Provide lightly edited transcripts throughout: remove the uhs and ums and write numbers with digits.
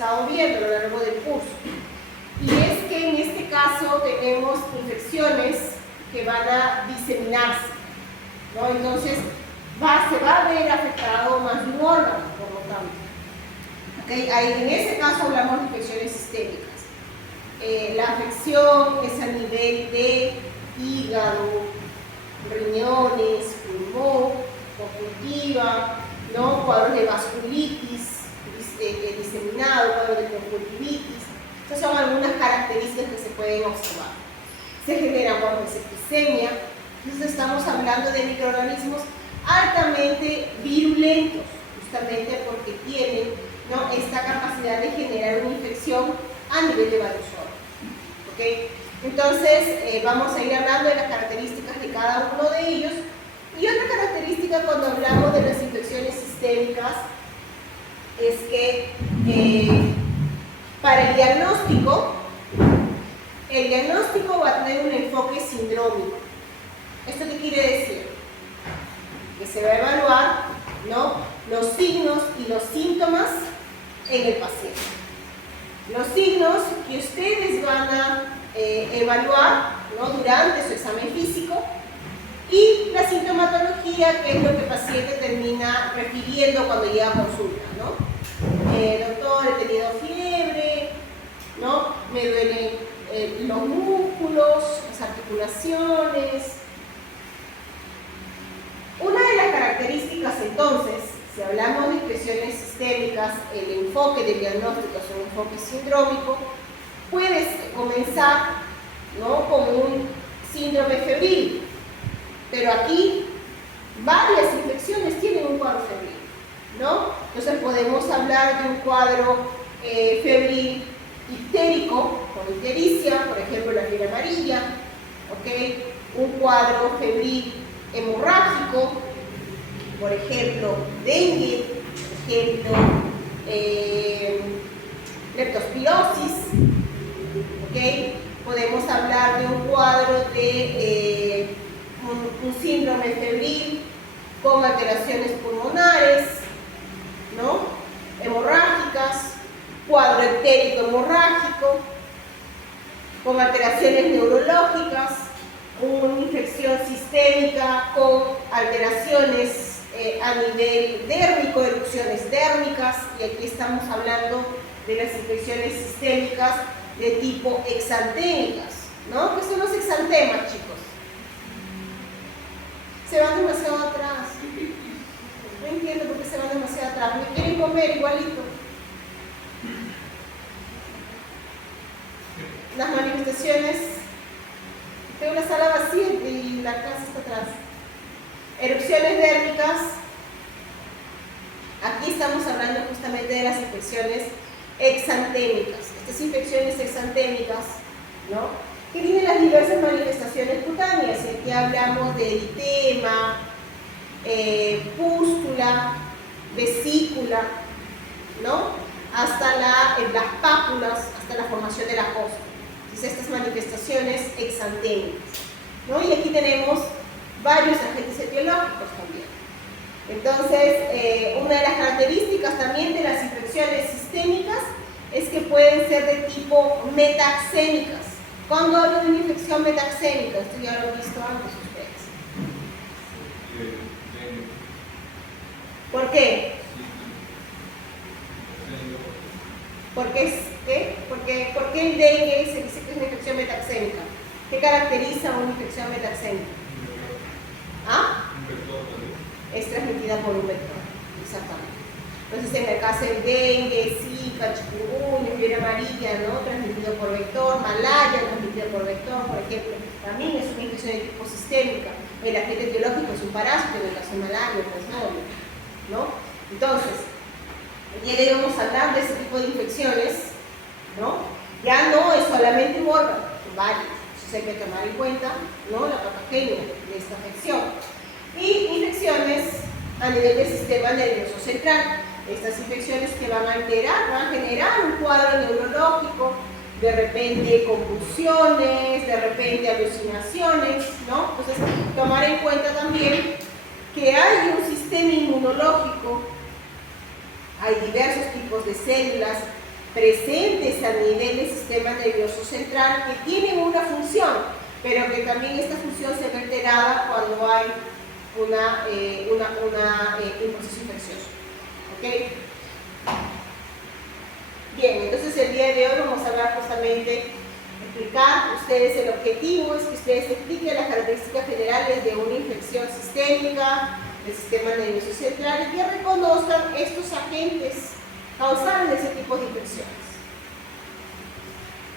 estado viendo a lo largo del curso. Y es que en este caso tenemos infecciones que van a diseminarse, ¿no? Entonces se va a ver afectado más de un órgano, por lo tanto. ¿Okay? Ahí, en ese caso hablamos de infecciones sistémicas. La afección es a nivel de hígado, riñones, pulmón, conjuntiva, ¿no? Cuadros de vasculitis diseminado, cuadros de conjuntivitis. Estas son algunas características que se pueden observar. Se genera cuadros de septicemia. Entonces estamos hablando de microorganismos altamente virulentos, justamente porque tienen, ¿no?, esta capacidad de generar una infección a nivel de varios órganos. ¿Okay? Entonces vamos a ir hablando de las características de cada uno de ellos. Y otra característica cuando hablamos de las infecciones sistémicas es que para el diagnóstico va a tener un enfoque sindrómico. ¿Esto qué quiere decir? Que se va a evaluar, ¿no?, los signos y los síntomas en el paciente. Los signos que ustedes van a evaluar, ¿no?, durante su examen físico, y la sintomatología, que es lo que el paciente termina refiriendo cuando llega a consulta, ¿no? Doctor, he tenido fiebre, ¿no? Me duelen los músculos, las articulaciones. Una de las características, entonces, si hablamos de infecciones sistémicas, el enfoque del diagnóstico es un enfoque sindrómico. Puedes comenzar, ¿no?, con un síndrome febril, pero aquí varias infecciones tienen un cuadro febril, ¿no? Entonces podemos hablar de un cuadro febril ictérico, con ictericia, por ejemplo la fiebre amarilla, ¿okay? Un cuadro febril hemorrágico, por ejemplo dengue, por ejemplo leptospirosis, ¿okay? Podemos hablar de un cuadro de un síndrome febril con alteraciones pulmonares, ¿no?, hemorrágicas, cuadro ictérico hemorrágico, con alteraciones neurológicas, una infección sistémica con alteraciones a nivel dérmico, erupciones dérmicas, y aquí estamos hablando de las infecciones sistémicas de tipo exantémicas, ¿no? ¿Qué son los exantemas, chicos? Se van demasiado atrás. No entiendo por qué se van demasiado atrás. Me quieren comer igualito. Las manifestaciones. Tengo una sala vacía y la casa está atrás. Erupciones dérmicas. Aquí estamos hablando justamente de las infecciones exantémicas. Estas infecciones exantémicas, ¿no?, que tienen las diversas manifestaciones cutáneas. Aquí hablamos de eritema, pústula, vesícula, ¿no?, hasta las pápulas, hasta la formación de la costra. Entonces, estas manifestaciones exantémicas, ¿no? Y aquí tenemos varios agentes etiológicos también. Entonces, una de las características también de las infecciones sistémicas es que pueden ser de tipo metaxémicas. Cuando hablo de una infección metaxémica, esto ya lo han visto antes ustedes. ¿Por qué? ¿Por qué el dengue se dice que es una infección metaxémica? ¿Qué caracteriza una infección metaxémica? ¿Ah? Es transmitida por un vector, exactamente. Entonces, en el caso del dengue, zika, chikungunya, fiebre amarilla, ¿no?, transmitido por vector, malaria, transmitido por vector, por ejemplo, también es una infección de tipo sistémica. El agente etiológico es un parásito, en el caso de malaria, plasmodium, ¿no? Entonces, el día de hoy vamos a hablar de ese tipo de infecciones, ¿no? Ya no es solamente un órgano, son varios. Entonces hay que tomar en cuenta, ¿no?, la patogenia de esta infección. Y infecciones a nivel del sistema nervioso central. Estas infecciones que van a alterar, van a generar un cuadro neurológico, de repente convulsiones, de repente alucinaciones, ¿no? Entonces, tomar en cuenta también que hay un sistema inmunológico, hay diversos tipos de células presentes a nivel del sistema nervioso central que tienen una función, pero que también esta función se ve alterada cuando hay un proceso infeccioso. ¿Okay? Bien, entonces el día de hoy vamos a hablar justamente, explicar ustedes el objetivo, es que ustedes expliquen las características generales de una infección sistémica del sistema nervioso central y que reconozcan estos agentes causales de ese tipo de infecciones.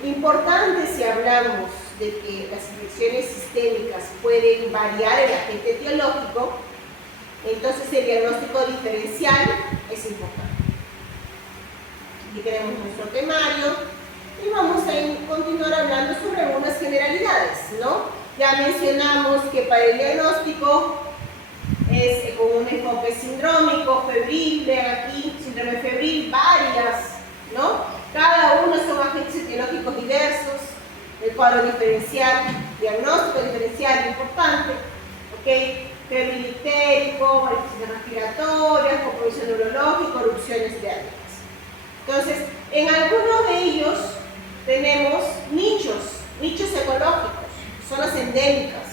Importante si hablamos de que las infecciones sistémicas pueden variar el agente etiológico, entonces el diagnóstico diferencial es importante. Aquí tenemos nuestro temario y vamos a continuar hablando sobre algunas generalidades, ¿no? Ya mencionamos que para el diagnóstico es con un enfoque sindrómico, febril, vean aquí, síndrome febril, varias, ¿no? Cada uno son agentes etiológicos diversos, el cuadro diferencial, diagnóstico diferencial importante, ¿ok? Febril ictérico, varices respiratorias, compromiso neurológico, erupciones diáricas. Entonces, en algunos de ellos tenemos nichos ecológicos, zonas endémicas,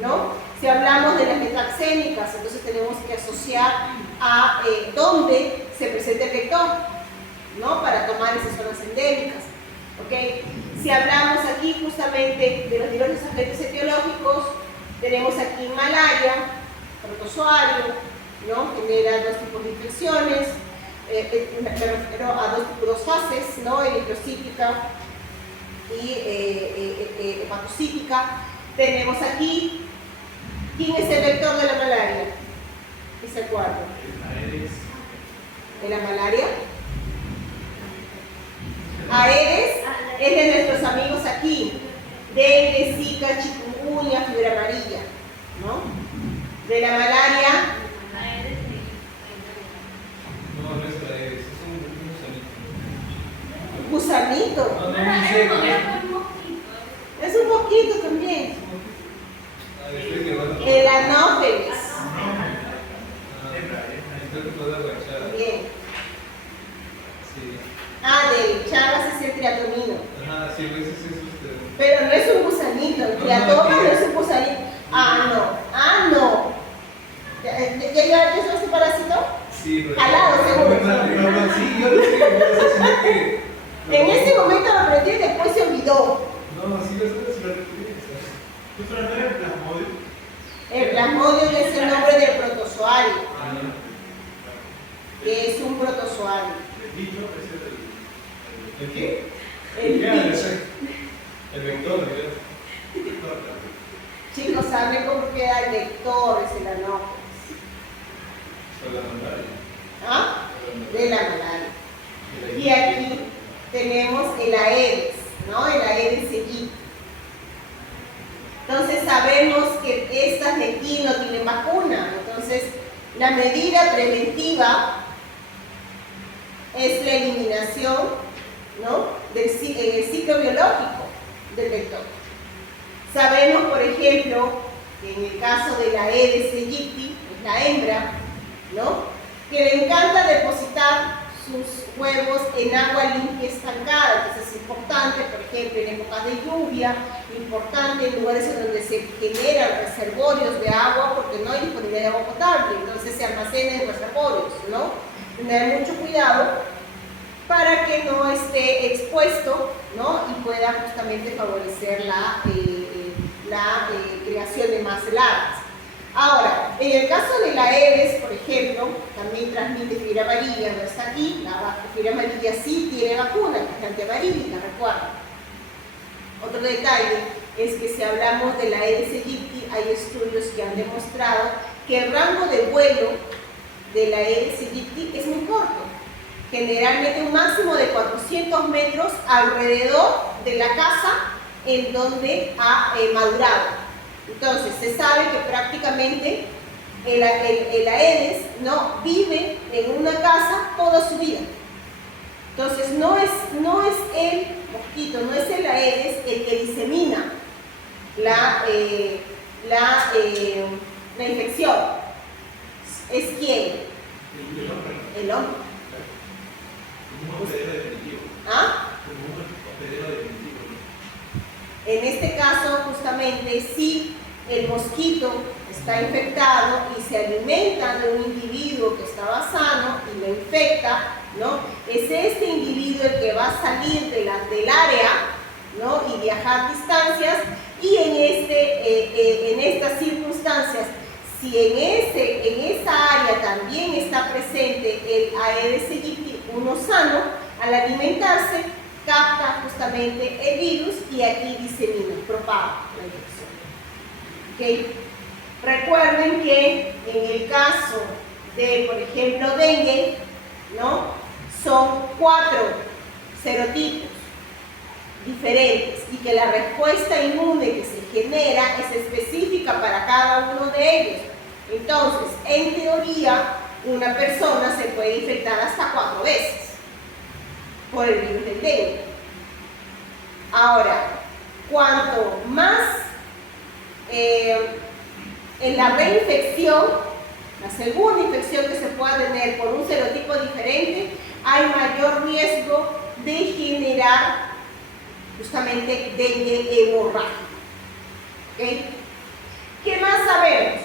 ¿no? Si hablamos de las metaxémicas, entonces tenemos que asociar a dónde se presenta el vector, ¿no? Para tomar esas zonas endémicas, ¿ok? Si hablamos aquí justamente de los diversos agentes etiológicos, tenemos aquí malaria, protozoario, ¿no? Genera dos tipos de infecciones, me refiero a dos fases, ¿no? Eritrocítica y hepatocítica. Tenemos aquí, ¿quién es el vector de la malaria? ¿Qué se acuerda? ¿De la malaria? Aedes es de nuestros amigos aquí, dengue, zika, chikungunya, fiebre amarilla, ¿no? De la malaria. No, no es Aedes, es un Gusanito. No, no, no sé. Es un poquito también. El anófeles. Bien. Del Chagas es el triatomino. Ajá, sí, ese es usted. Pero no es un gusanito, el triatoma no es un gusanito. No. ¿Ya es este parásito? Sí, pero... Jalado, seguro. No, sí, yo lo sé, En este momento lo aprendí y después se olvidó. No, sí, lo sé, lo repetí. ¿Tú sabes el plasmodio? El plasmodio es el nombre del protozoario, que es un protozoario. El bicho es ¿El qué? El bicho. El vector, ¿verdad? Chicos, saben cómo queda el vector, es el anófeles. Con la malaria. ¿Ah? De la malaria. Y aquí tenemos el Aedes, ¿no? El Aedes aegypti. Entonces sabemos que estas de aquí no tienen vacuna. Entonces la medida preventiva es la eliminación, ¿no? En el ciclo biológico del vector. Sabemos, por ejemplo, que en el caso de la Aedes aegypti, es la hembra, ¿no? Que le encanta depositar sus huevos en agua limpia estancada. Entonces es importante, por ejemplo, en épocas de lluvia, importante en lugares en donde se generan reservorios de agua porque no hay disponibilidad de agua potable, entonces se almacena en reservorios, ¿no? Tener mucho cuidado para que no esté expuesto, ¿no? Y pueda justamente favorecer la creación de más larvas. Ahora, en el caso de la Aedes, por ejemplo, también transmite fiebre amarilla, no está aquí, la fiebre amarilla sí tiene vacuna, que es la antiamarílica, recuerda. Otro detalle es que si hablamos de la Aedes aegypti, hay estudios que han demostrado que el rango de vuelo de la Aedes aegypti es muy corto, generalmente un máximo de 400 metros alrededor de la casa en donde ha madurado. Entonces, se sabe que prácticamente el Aedes no vive en una casa toda su vida. Entonces, no es el mosquito, no es el Aedes el que disemina la infección. ¿Es quién? El hombre. justamente si el mosquito está infectado y se alimenta de un individuo que estaba sano y lo infecta, ¿no? Es este individuo el que va a salir del área, ¿no? Y viajar distancias, y en estas circunstancias, si en esa área también está presente el Aedes aegypti, uno sano, al alimentarse, capta justamente el virus y aquí disemina, propaga la infección. ¿Okay? Recuerden que en el caso de, por ejemplo, dengue, ¿no? Son 4 serotipos diferentes y que la respuesta inmune que se genera es específica para cada uno de ellos. Entonces, en teoría, una persona se puede infectar hasta 4 veces por el virus del dengue. Ahora, cuanto más en la reinfección, la segunda infección que se pueda tener por un serotipo diferente, hay mayor riesgo de generar justamente dengue hemorrágico. ¿Okay? ¿Qué más sabemos?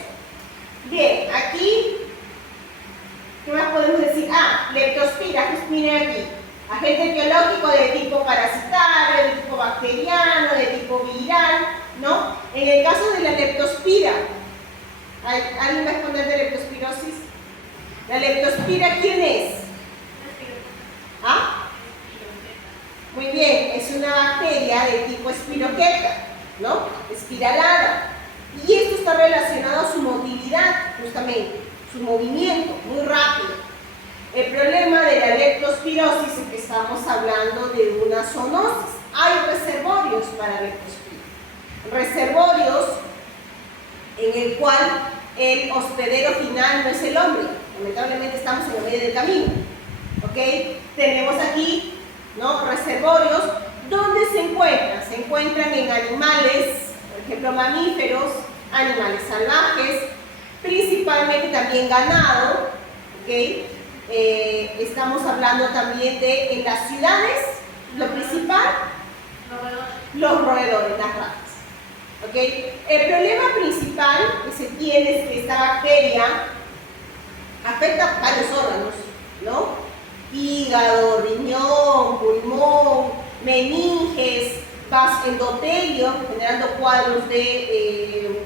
Bien, aquí, ¿qué más podemos decir? Leptospira, pues miren aquí, agente biológico de tipo parasitario, de tipo bacteriano, de tipo viral, ¿no? En el caso de la leptospira, ¿alguien va a responder de leptospirosis? ¿La leptospira quién es? ¿Ah? Muy bien, es una bacteria de tipo espiroqueta, ¿no? Espiralada. Y esto está relacionado a su motilidad, justamente, su movimiento, muy rápido. El problema de la leptospirosis es que estamos hablando de una zoonosis. Hay reservorios para leptospira. Reservorios en el cual el hospedero final no es el hombre. Lamentablemente estamos en el medio del camino. ¿Ok? Tenemos aquí, ¿no? Reservorios. ¿Dónde se encuentran? Se encuentran en animales, por ejemplo, mamíferos, animales salvajes, principalmente también ganado. ¿Ok? Estamos hablando también de en las ciudades, lo principal, los roedores, las ratas. ¿Okay? El problema principal que se tiene es que esta bacteria afecta varios órganos, ¿no? Hígado, riñón, pulmón, meninges, endotelio, generando cuadros de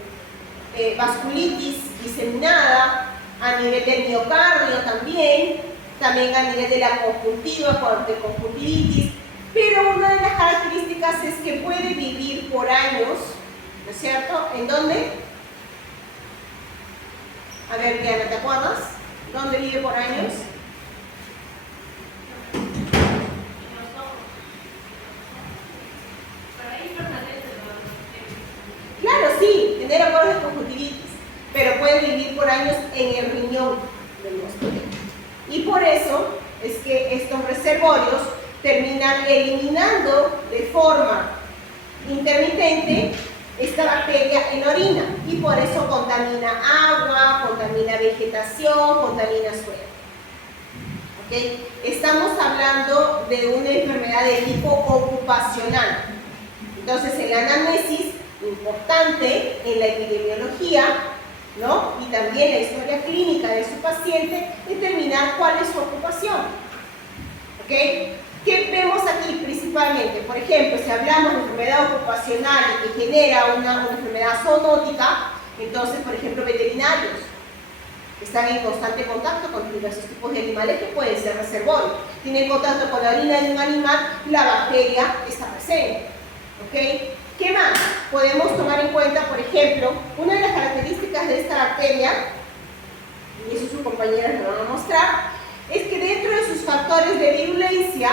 vasculitis diseminada, a nivel del miocardio también a nivel de la conjuntiva, de conjuntivitis, pero una de las características es que puede vivir por años, ¿no es cierto? ¿En dónde? A ver, Diana, ¿te acuerdas? ¿Dónde vive por años? Claro, sí, tener cuadros de conjuntivitis, pero puede vivir por años en el riñón del mosquito. Y por eso es que estos reservorios terminan eliminando de forma intermitente esta bacteria en la orina y por eso contamina agua, contamina vegetación, contamina suelo. ¿Okay? Estamos hablando de una enfermedad de tipo ocupacional. Entonces, en la anamnesis, importante en la epidemiología, ¿no? Y también la historia clínica de su paciente, determinar cuál es su ocupación. ¿Okay? ¿Qué vemos aquí principalmente? Por ejemplo, si hablamos de enfermedad ocupacional y que genera una enfermedad zoonótica, entonces, por ejemplo, veterinarios están en constante contacto con diversos tipos de animales que pueden ser reservorios. Tienen contacto con la orina de un animal, la bacteria está presente. ¿Okay? ¿Qué más? Podemos tomar en cuenta, por ejemplo, una de las características de esta bacteria, y eso sus compañeras me van a mostrar, es que dentro de sus factores de virulencia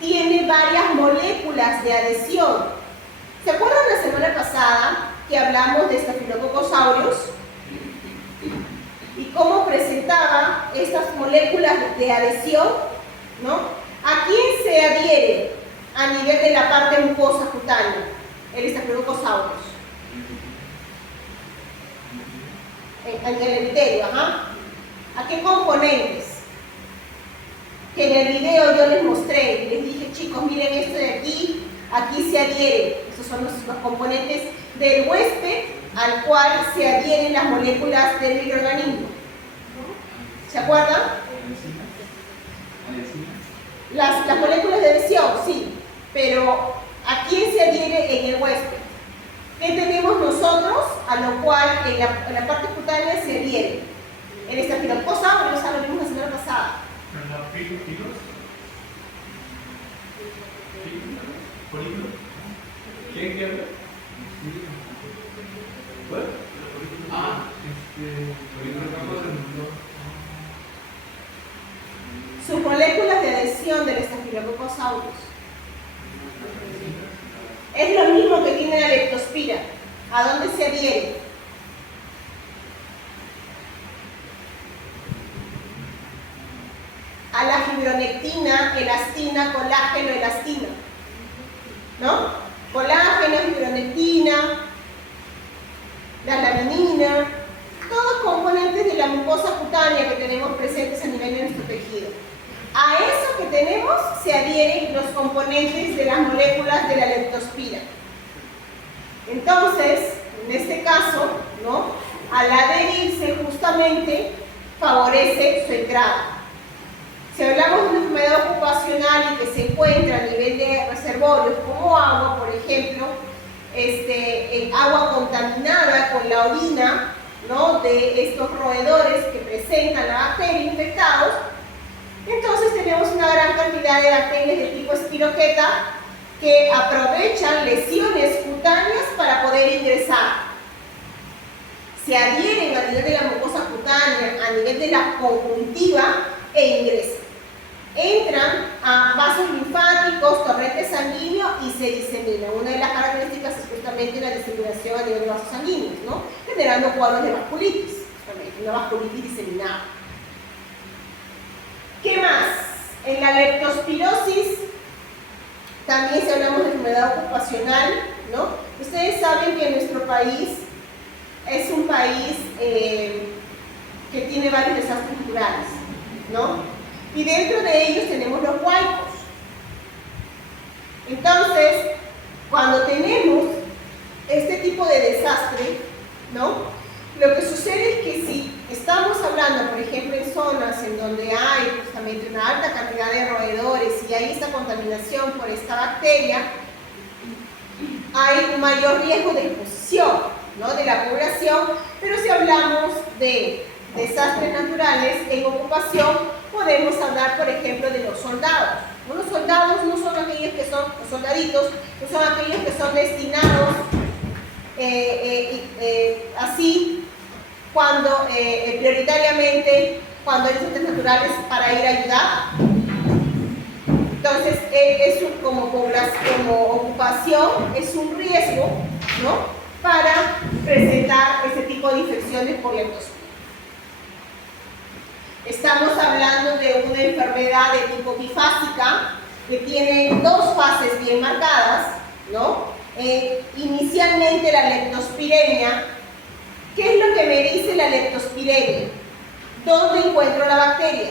tiene varias moléculas de adhesión. ¿Se acuerdan la semana pasada que hablamos de Staphylococcus aureus? Y cómo presentaba estas moléculas de adhesión, ¿no? ¿A quién se adhiere a nivel de la parte mucosa cutánea? El Staphylococcus aureus. En el epitelio, ajá. ¿A qué componentes? Que en el video yo les mostré, les dije, chicos, miren esto de aquí, aquí se adhiere, estos son los componentes del huésped al cual se adhieren las moléculas del microorganismo. ¿Se acuerdan? Las moléculas de adhesión, sí, pero ¿a quién se adhiere en el huésped? ¿Qué tenemos nosotros? A lo cual en la parte cutánea se adhiere. En Staphylococcus aureus, lo vimos la semana pasada. ¿Quién quiere? ¿Cuál? Sus moléculas de adhesión del Staphylococcus aureus. Es lo mismo que tiene la leptospira. ¿A dónde se adhiere? A la fibronectina, elastina, colágeno, elastina. ¿No? Colágeno, fibronectina, la laminina, todos componentes de la mucosa cutánea que tenemos presentes a nivel de nuestro tejido. A eso que tenemos se adhieren los componentes de las moléculas de la leptospira. Entonces, en este caso, ¿no? Al adherirse justamente favorece su entrada. Si hablamos de una enfermedad ocupacional y que se encuentra a nivel de reservorios como agua, por ejemplo, en agua contaminada con la orina, ¿no? De estos roedores que presentan la bacteria infectados, entonces tenemos una gran cantidad de bacterias de tipo espiroqueta que aprovechan lesiones cutáneas para poder ingresar. Se adhieren a nivel de la mucosa cutánea, a nivel de la conjuntiva e ingresan. Entran a vasos linfáticos, torrentes sanguíneos y se diseminan. Una de las características es justamente la diseminación a nivel de vasos sanguíneos, ¿no? Generando cuadros de vasculitis, una vasculitis diseminada. ¿Qué más? En la leptospirosis, también si hablamos de enfermedad ocupacional, ¿no? Ustedes saben que nuestro país es un país que tiene varios desastres naturales, ¿no? Y dentro de ellos tenemos los huaicos. Entonces, cuando tenemos este tipo de desastre, ¿no? Lo que sucede es que si estamos hablando, por ejemplo, en zonas en donde hay justamente una alta cantidad de roedores y hay esta contaminación por esta bacteria, hay un mayor riesgo de exposición, ¿no? De la población, pero si hablamos de desastres naturales en ocupación, podemos hablar, por ejemplo, de los soldados. Los soldados no son aquellos que son, los soldaditos, no son aquellos que son destinados así cuando prioritariamente cuando hay desastres naturales para ir a ayudar. Entonces, como ocupación, es un riesgo, ¿no? Para presentar este tipo de infecciones por leptospira. Estamos hablando de una enfermedad de tipo bifásica que tiene dos fases bien marcadas, ¿no? Inicialmente la leptospiremia. ¿Qué es lo que me dice la leptospiremia? ¿Dónde encuentro la bacteria?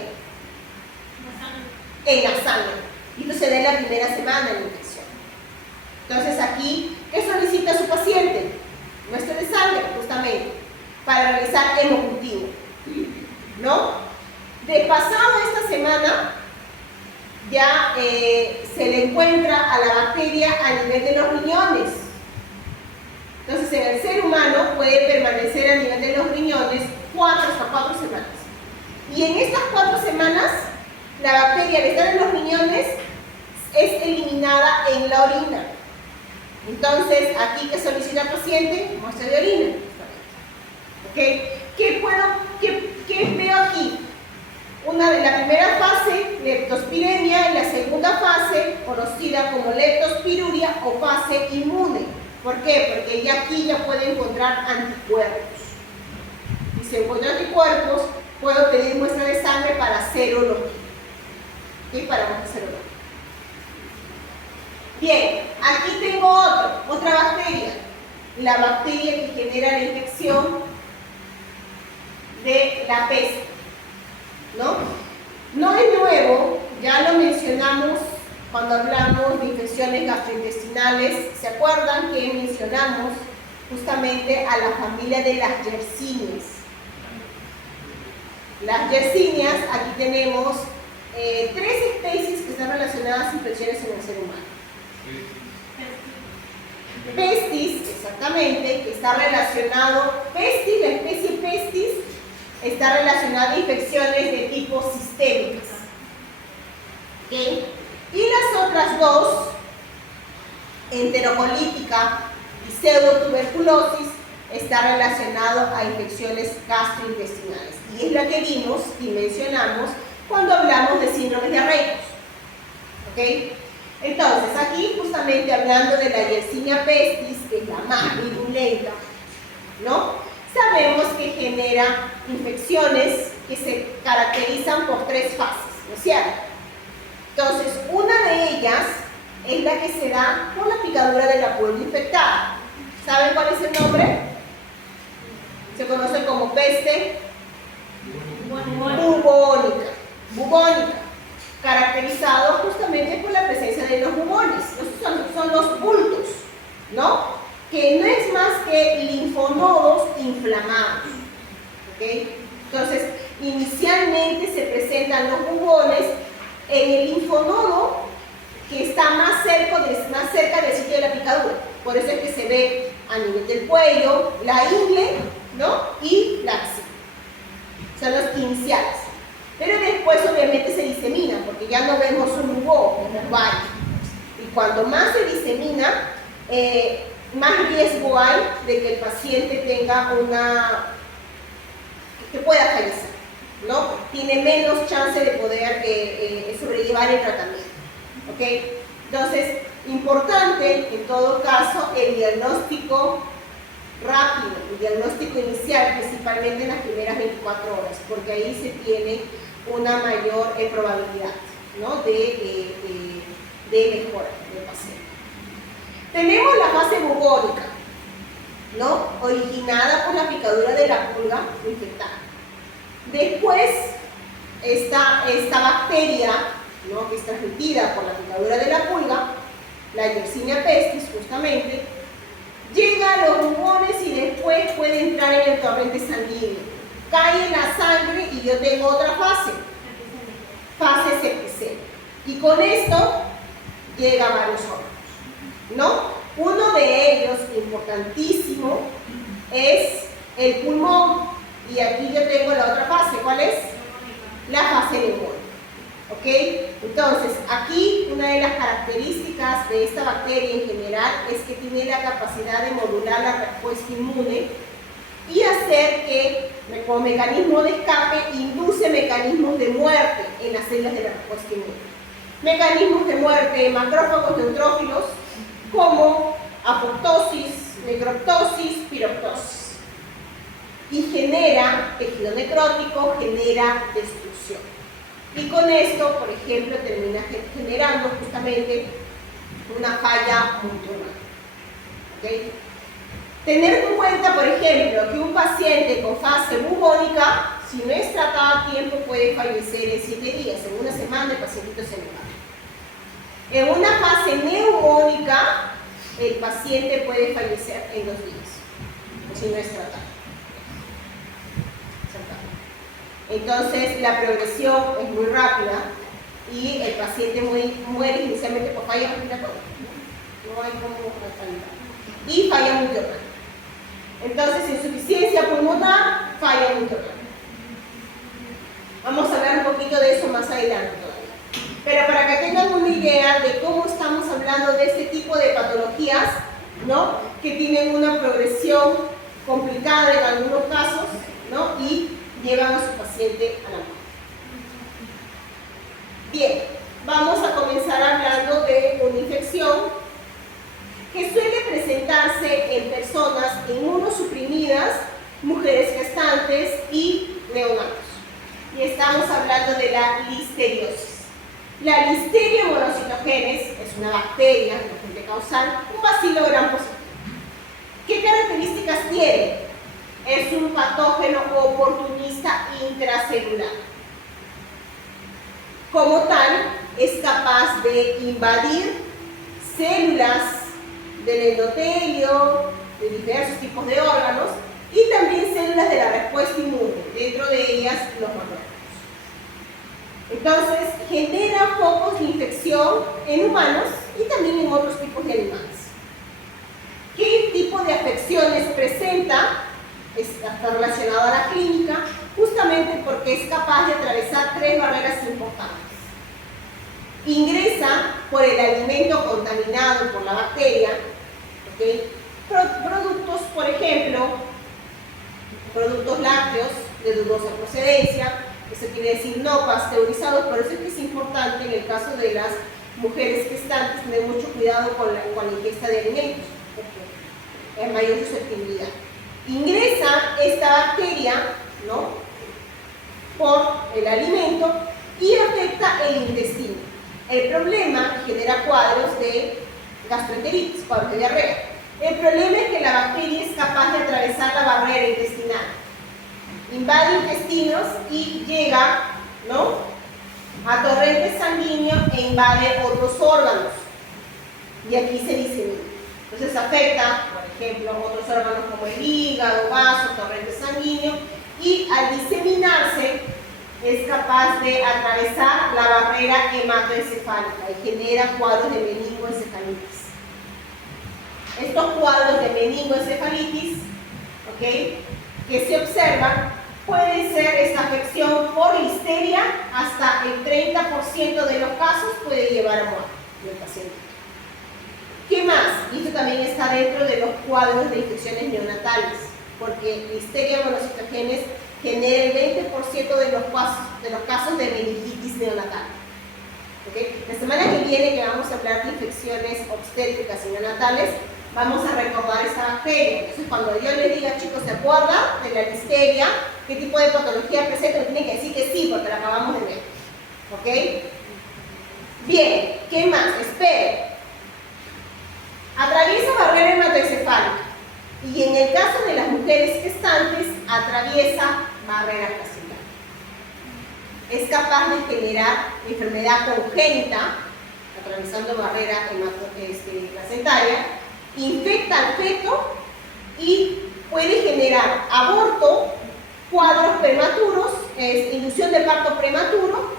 En la sangre. Y esto se da en la primera semana de la infección. Entonces aquí, ¿qué solicita su paciente? Muestra de sangre, justamente, para realizar hemocultivo, ¿no? De pasado esta semana, ya se le encuentra a la bacteria a nivel de los riñones. Entonces, en el ser humano puede permanecer a nivel de los riñones 4 hasta 4 semanas. Y en estas 4 semanas, la bacteria al estar en los riñones es eliminada en la orina. Entonces, aquí que solicita el paciente, muestra de orina. ¿Okay? ¿Qué veo aquí? La primera fase, leptospiremia, y la segunda fase, conocida como leptospiruria o fase inmune. ¿Por qué? Porque ya aquí ya puede encontrar anticuerpos. Y si encuentro anticuerpos, puedo pedir muestra de sangre para serología. ¿Okay? Para muestra serología. Bien, aquí tengo otra bacteria. La bacteria que genera la infección de la peste, ¿no? No es nuevo, ya lo mencionamos cuando hablamos de infecciones gastrointestinales, ¿se acuerdan que mencionamos justamente a la familia de las Yersiниas? Las Yersiниas, aquí tenemos 3 especies que están relacionadas a infecciones en el ser humano. Pestis, exactamente, que está relacionado, pestis, la especie pestis, está relacionada a infecciones de tipo sistémicas. ¿Okay? Y las otras dos, enterocolítica y pseudotuberculosis, está relacionado a infecciones gastrointestinales. Y es la que vimos y mencionamos cuando hablamos de síndromes diarreicos. ¿Okay? Entonces, aquí justamente hablando de la Yersinia pestis, que es la más virulenta, ¿no? Sabemos que genera infecciones que se caracterizan por 3 fases, ¿no es cierto? Entonces, una de ellas es la que se da por la picadura de la pulga infectada. ¿Saben cuál es el nombre? Se conoce como peste bubónica. Bubónica. Caracterizado justamente por la presencia de los bubones. Son los bultos, ¿no? Que no es más que linfonodos inflamados. ¿Okay? Entonces, inicialmente se presentan los bubones en el linfonodo que está más cerca del sitio de la picadura. Por eso es que se ve a nivel del cuello, la ingle, ¿no? Y la axila. Son los iniciales. Pero después obviamente se disemina, porque ya no vemos un bubón, vemos varios. Y cuando más se disemina, más riesgo hay de que el paciente tenga que pueda fallecer, ¿no? Tiene menos chance de poder sobrellevar el tratamiento. ¿Ok? Entonces, importante en todo caso el diagnóstico rápido, el diagnóstico inicial, principalmente en las primeras 24 horas, porque ahí se tiene una mayor probabilidad, ¿no? de mejora del paciente. Tenemos la fase bubónica, ¿no? Originada por la picadura de la pulga infectada. Después, esta bacteria, ¿no? Que es transmitida por la picadura de la pulga, la Yersinia pestis justamente, llega a los bubones y después puede entrar en el torrente sanguíneo. Cae en la sangre y yo tengo otra fase septicemia. Y con esto llega a varios órganos, ¿no? Uno de ellos, importantísimo, es el pulmón. Y aquí yo tengo la otra fase. ¿Cuál es? La fase neumónica. ¿Ok? Entonces, aquí una de las características de esta bacteria en general es que tiene la capacidad de modular la respuesta inmune y hacer que, como mecanismo de escape, induce mecanismos de muerte en las células de la respuesta inmune. Mecanismos de muerte de macrófagos neutrófilos como apoptosis, necroptosis, piroptosis. Y genera tejido necrótico, genera destrucción. Y con esto, por ejemplo, termina generando justamente una falla multiorgánica. ¿Okay? Tener en cuenta, por ejemplo, que un paciente con fase bubónica, si no es tratado a tiempo, puede fallecer en 7 días. En una semana el pacientito se le va. En una fase neumónica, el paciente puede fallecer en 2 días, si no es tratado. Entonces, la progresión es muy rápida y el paciente muere inicialmente por falla respiratoria. No hay como fatalidad. Y falla multiorgánica. Entonces, insuficiencia pulmonar, falla multiorgánica. Vamos a hablar un poquito de eso más adelante todavía. Pero para que tengan una idea de cómo estamos hablando de este tipo de patologías, ¿no? Que tienen una progresión complicada en algunos casos, ¿no? Y llevan a su paciente a la muerte. Bien, vamos a comenzar hablando de una infección que suele presentarse en personas inmunosuprimidas, mujeres gestantes y neonatos. Y estamos hablando de la listeriosis. La Listeria monocytogenes es una bacteria, un agente causal, un bacilo gram positivo. ¿Qué características tiene? Es un patógeno oportunista intracelular. Como tal, es capaz de invadir células del endotelio, de diversos tipos de órganos, y también células de la respuesta inmune, dentro de ellas los macrófagos. Entonces, genera focos de infección en humanos y también en otros tipos de animales. ¿Qué tipo de afecciones presenta? Está relacionado a la clínica, justamente porque es capaz de atravesar 3 barreras importantes. Ingresa por el alimento contaminado por la bacteria, ¿okay? Productos, por ejemplo, productos lácteos de dudosa procedencia, eso quiere decir no pasteurizados. Por eso es que es importante en el caso de las mujeres gestantes tener mucho cuidado con la ingesta de alimentos, porque es mayor susceptibilidad. Ingresa esta bacteria, ¿no?, por el alimento y afecta el intestino. El problema genera cuadros de gastroenteritis, cuadros de diarrea. El problema es que la bacteria es capaz de atravesar la barrera intestinal, invade intestinos y llega, ¿no?, a torrente sanguíneo e invade otros órganos. Y aquí se disemina. Entonces afecta, por ejemplo, otros órganos como el hígado, vaso, torrente sanguíneo, y al diseminarse es capaz de atravesar la barrera hematoencefálica y genera cuadros de meningoencefalitis. Estos cuadros de meningoencefalitis, ¿okay?, que se observan, puede ser esta afección por listeria, hasta el 30% de los casos puede llevar a muerte del paciente. ¿Qué más? Y esto también está dentro de los cuadros de infecciones neonatales, porque Listeria monocytogenes genera el 20% de los casos de meningitis neonatal. ¿Okay? La semana que viene, que vamos a hablar de infecciones obstétricas y neonatales, vamos a recordar esta bacteria. Entonces, cuando yo les diga, chicos, ¿se acuerdan de la listeria? ¿Qué tipo de patología presenta? Me tienen que decir que sí, porque la acabamos de ver. ¿Ok? Bien, ¿qué más? Esperen. Atraviesa barrera hematoencefálica y en el caso de las mujeres gestantes atraviesa barrera placental. Es capaz de generar enfermedad congénita, atravesando barrera placentaria, infecta al feto y puede generar aborto, cuadros prematuros, inducción de parto prematuro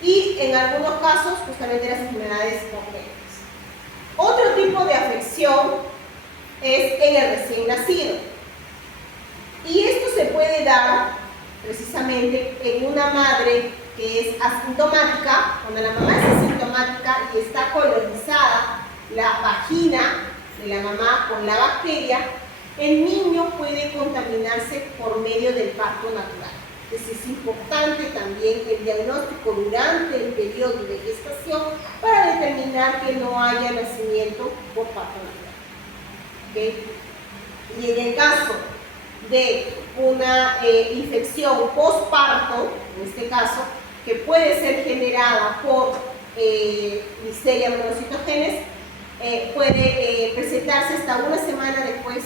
y en algunos casos justamente las enfermedades congénitas. Otro tipo de afección es en el recién nacido. Y esto se puede dar precisamente en una madre que es asintomática. Cuando la mamá es asintomática y está colonizada la vagina de la mamá con la bacteria, el niño puede contaminarse por medio del parto natural. Entonces es importante también el diagnóstico durante el periodo de gestación para determinar que no haya nacimiento por parto natural. ¿Okay? Y en el caso de una infección postparto, en este caso, que puede ser generada por Listeria monocytogenes, puede presentarse hasta una semana después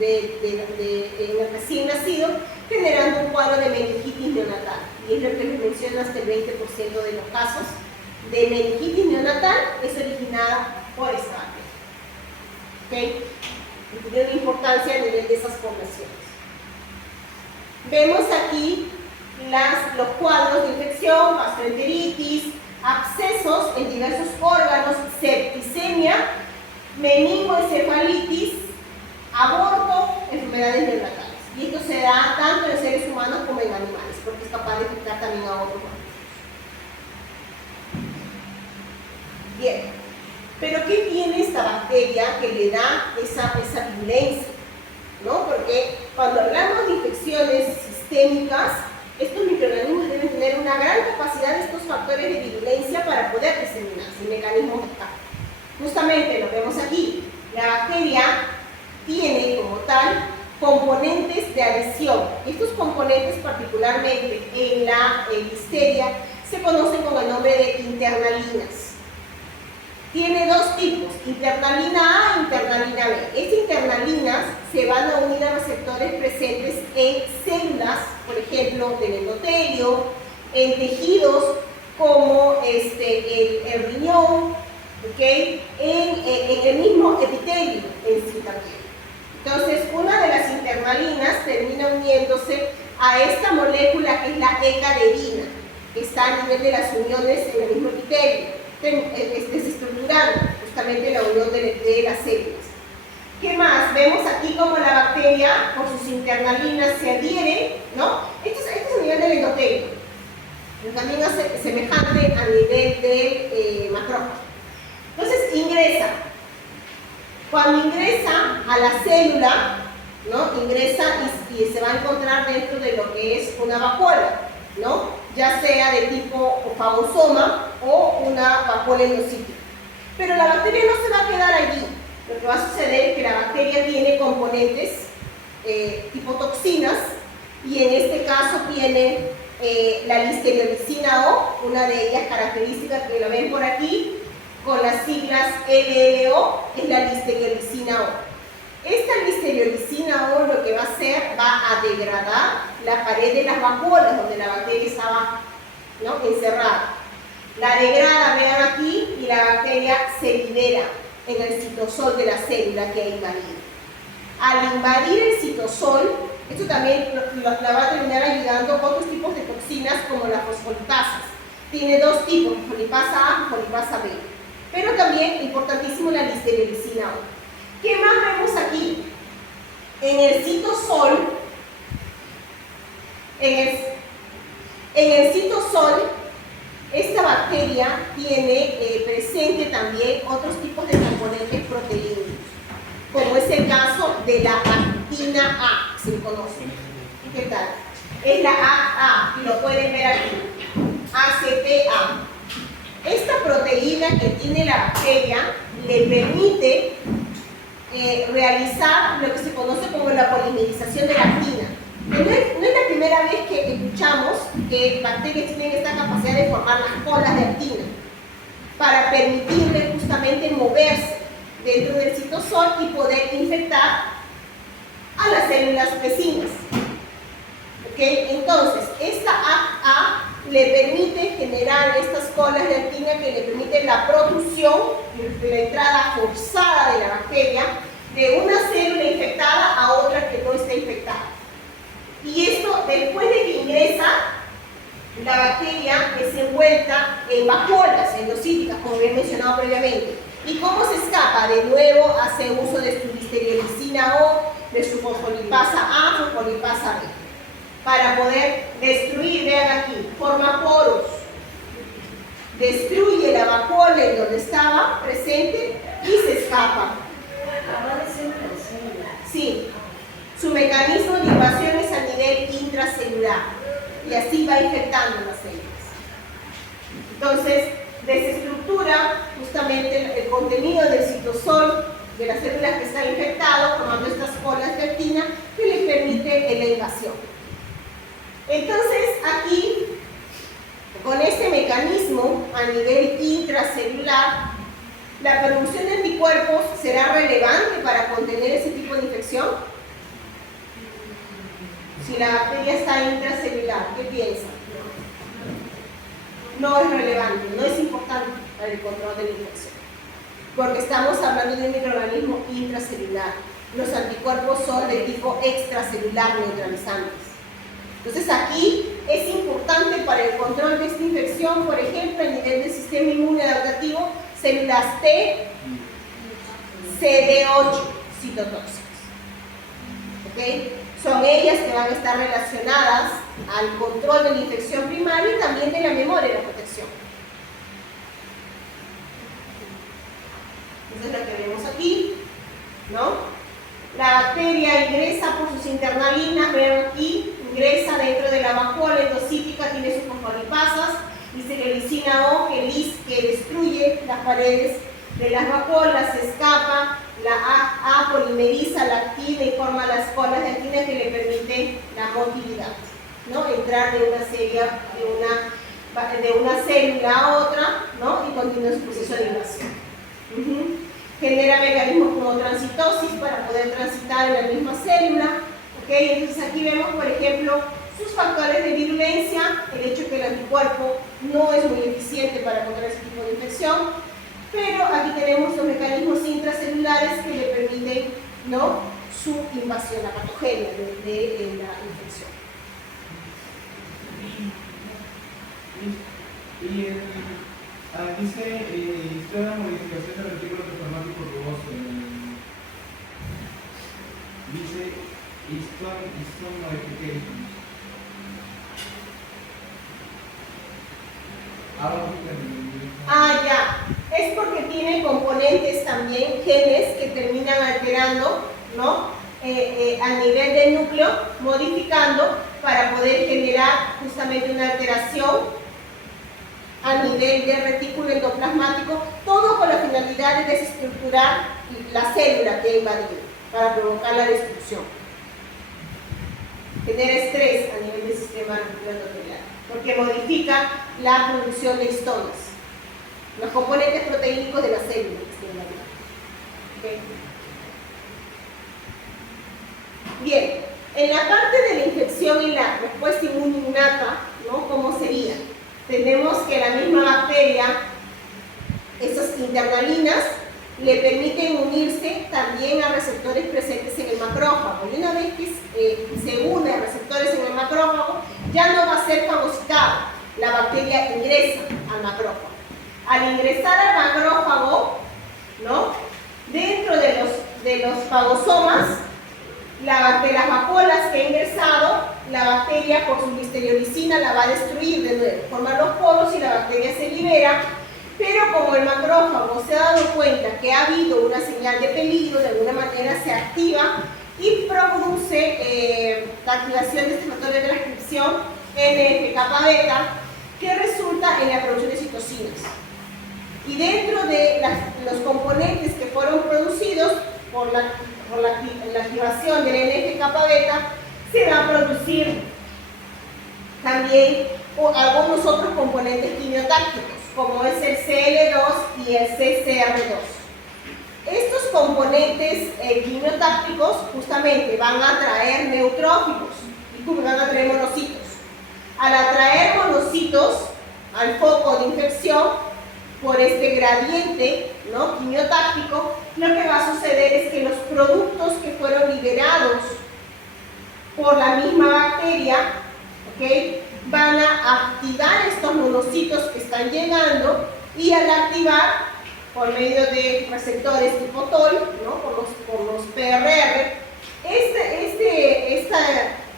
del recién nacido, generando un cuadro de meningitis neonatal. Y es lo que les menciono, hasta el 20% de los casos de meningitis neonatal es originada por esta bacteria. ¿Okay? Y tiene una importancia a nivel de esas poblaciones. Vemos aquí los cuadros de infección, gastroenteritis, abscesos en diversos órganos, septicemia, meningoencefalitis, aborto, enfermedades neonatales. Y esto se da tanto en seres humanos como en animales, porque es capaz de afectar también a otros mamíferos. Bien, pero ¿qué tiene esta bacteria que le da esa virulencia? ¿No? Porque cuando hablamos de infecciones sistémicas, estos microorganismos deben tener una gran capacidad de estos factores de virulencia para poder diseminarse, mecanismos de escape. Justamente lo vemos aquí. La bacteria tiene como tal componentes de adhesión. Estos componentes, particularmente en la Listeria, se conocen con el nombre de internalinas. Tiene dos tipos, internalina A e internalina B. Estas internalinas se van a unir a receptores presentes en células, por ejemplo, del endotelio, en tejidos como el riñón, ¿okay? En el mismo epitelio en sí también. Entonces, una de las internalinas termina uniéndose a esta molécula que es la ecadherina, que está a nivel de las uniones en el mismo epitelio, desestructurando justamente la unión de las células. ¿Qué más? Vemos aquí como la bacteria, por sus internalinas, se adhiere, ¿no? Esto es a nivel del endotelio, pero también es semejante a nivel del macrófago. Entonces, ingresa. Cuando ingresa a la célula, ¿no? Ingresa y se va a encontrar dentro de lo que es una vacuola, ¿no? Ya sea de tipo fagosoma o una vacuola endocítica. Pero la bacteria no se va a quedar allí. Lo que va a suceder es que la bacteria tiene componentes tipo toxinas, y en este caso tiene la listeriolizina O, una de ellas características que lo ven por aquí, con las siglas LLO, es la listeriolizina O. Esta listeriolizina O lo que va a hacer, va a degradar la pared de las vacuolas donde la bacteria estaba, ¿no?, encerrada. La degrada, vean aquí, y la bacteria se libera en el citosol de la célula que ha invadido. Al invadir el citosol, esto también la va a terminar ayudando otros tipos de toxinas como las fosfolipasas. Tiene dos tipos, fosfolipasa A y fosfolipasa B. Pero también, importantísimo, la listeriolizina O. ¿Qué más vemos aquí? En el citosol, esta bacteria tiene presente también otros tipos de componentes proteínicos, como es el caso de la actina A, se conoce. ¿Qué tal? Es la AA, y lo pueden ver aquí, ACTA. Esta proteína que tiene la bacteria le permite realizar lo que se conoce como la polimerización de la actina. No es la primera vez que escuchamos que bacterias tienen esta capacidad de formar las colas de actina para permitirle justamente moverse dentro del citosol y poder infectar a las células vecinas. ¿Okay? Entonces, esta AA le permite generar estas colas de actina que le permiten la protrusión, la entrada forzada de la bacteria de una célula infectada a otra que no está infectada. Y esto, después de que ingresa, la bacteria es envuelta en vacuolas endocíticas, como bien mencionado previamente. ¿Y cómo se escapa? De nuevo hace uso de su listeriolizina O, de su fosfolipasa A, fosfolipasa B, para poder destruir, vean aquí, forma poros, destruye la vacuola en donde estaba presente y se escapa. Sí, su mecanismo de invasión es a nivel intracelular y así va infectando las células. Entonces, desestructura justamente el contenido del citosol de las células que están infectadas, formando estas colas de actina que le permite la invasión. Entonces, aquí, con este mecanismo a nivel intracelular, ¿la producción de anticuerpos será relevante para contener ese tipo de infección? Si la bacteria está intracelular, ¿qué piensan? No es relevante, no es importante para el control de la infección, porque estamos hablando de un microorganismo intracelular. Los anticuerpos son de tipo extracelular neutralizantes. Entonces aquí es importante para el control de esta infección, por ejemplo, a nivel del sistema inmune adaptativo, células T, CD8 citotóxicas. ¿Okay? Son ellas que van a estar relacionadas al control de la infección primaria y también de la memoria de la protección. Eso es lo que vemos aquí, ¿no? La bacteria ingresa por sus internalinas, vean aquí, ingresa dentro de la vacuola endocítica, tiene sus fosfolipasas, listeriolizina O que destruye las paredes de las vacuolas, se escapa, la A polimeriza la actina y forma las colas de actina que le permiten la motilidad, ¿no? Entrar de una célula a otra, ¿no? Y continúa su proceso de invasión. Genera mecanismos como transitosis para poder transitar en la misma célula. ¿Okay? Entonces aquí vemos, por ejemplo, sus factores de virulencia, el hecho que el anticuerpo no es muy eficiente para controlar ese tipo de infección, pero aquí tenemos los mecanismos intracelulares que le permiten, ¿no?, su invasión, la patogenia de la infección. Dice, historia de modificación del artículo performático rugoso. Dice, histone modifications. Ya. Es porque tiene componentes también, genes que terminan alterando, ¿no?, a nivel del núcleo, modificando para poder generar justamente una alteración a nivel del retículo endoplasmático, todo con la finalidad de desestructurar la célula que ha invadido, para provocar la destrucción. Genera estrés a nivel del sistema reticular endotelial, porque modifica la producción de histonas, los componentes proteínicos de la célula que está invadida. ¿Okay? Bien, en la parte de la infección y la respuesta inmune innata, ¿no?, ¿cómo sería? Tenemos que la misma bacteria, esas internalinas, le permiten unirse también a receptores presentes en el macrófago. Y una vez que se une a receptores en el macrófago, ya no va a ser fagocitada. La bacteria ingresa al macrófago. Al ingresar al macrófago, ¿no?, dentro de los fagosomas, de las vacuolas que ha ingresado, la bacteria por su listerioricina la va a destruir de nuevo, formar los poros y la bacteria se libera, pero como el macrófago se ha dado cuenta que ha habido una señal de peligro, de alguna manera se activa y produce la activación de este factor de transcripción NF-kappa beta, que resulta en la producción de citocinas. Y dentro de los componentes que fueron producidos por la activación del NF-kappa beta, se va a producir también algunos otros componentes quimiotácticos, como es el CL2 y el CCR2. Estos componentes quimiotácticos justamente van a atraer neutrófilos y van a atraer monocitos. Al atraer monocitos al foco de infección, por este gradiente, ¿no?, quimiotáctico, lo que va a suceder es que los productos que fueron liberados por la misma bacteria, ¿okay?, van a activar estos monocitos que están llegando, y al activar por medio de receptores tipo TOL, ¿no?, por los PRR,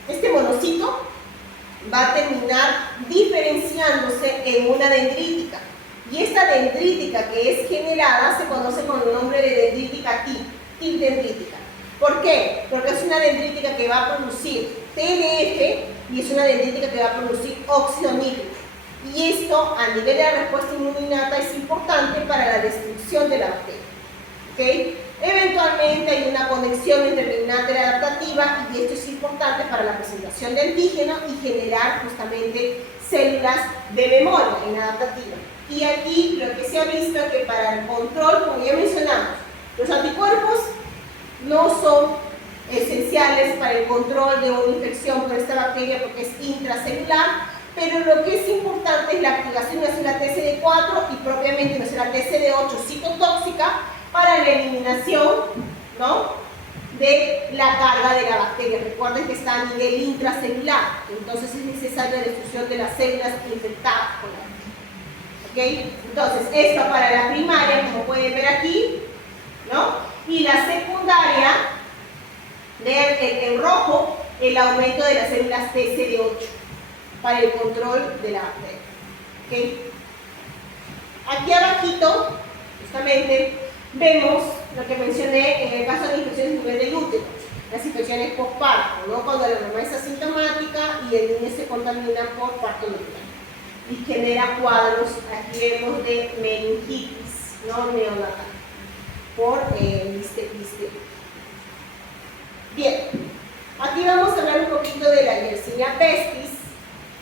este monocito va a terminar diferenciándose en una dendrítica. Y esta dendrítica que es generada se conoce con el nombre de dendrítica TIL dendrítica. ¿Por qué? Porque es una dendrítica que va a producir TNF y es una dendrítica que va a producir óxido nítrico. Y esto, a nivel de la respuesta inmune innata, es importante para la destrucción de la bacteria. ¿Okay? Eventualmente hay una conexión entre la innata y la adaptativa, y esto es importante para la presentación de antígeno y generar justamente células de memoria inadaptativa. Y aquí lo que se ha visto es que para el control, como ya mencionamos, los anticuerpos no son esenciales para el control de una infección por esta bacteria porque es intracelular, pero lo que es importante es la activación de la célula TCD4 y propiamente una célula TCD8 citotóxica para la eliminación, ¿no?, de la carga de la bacteria. Recuerden que está a nivel intracelular, entonces es necesaria la destrucción de las células infectadas con la bacteria. ¿Okay? Entonces, esto para la primaria, como pueden ver aquí, ¿no? Y la secundaria, vean en rojo, el aumento de las células TCD8 para el control de la bacteria. ¿Okay? Aquí abajito, justamente, vemos lo que mencioné en el caso de infecciones a nivel del útero, las infecciones postparto, ¿no?, cuando la mamá es asintomática y el niño se contamina por parto natural y genera cuadros, aquí vemos, de meningitis, ¿no?, neonatal, por listeria. Bien, aquí vamos a hablar un poquito de la Yersinia pestis,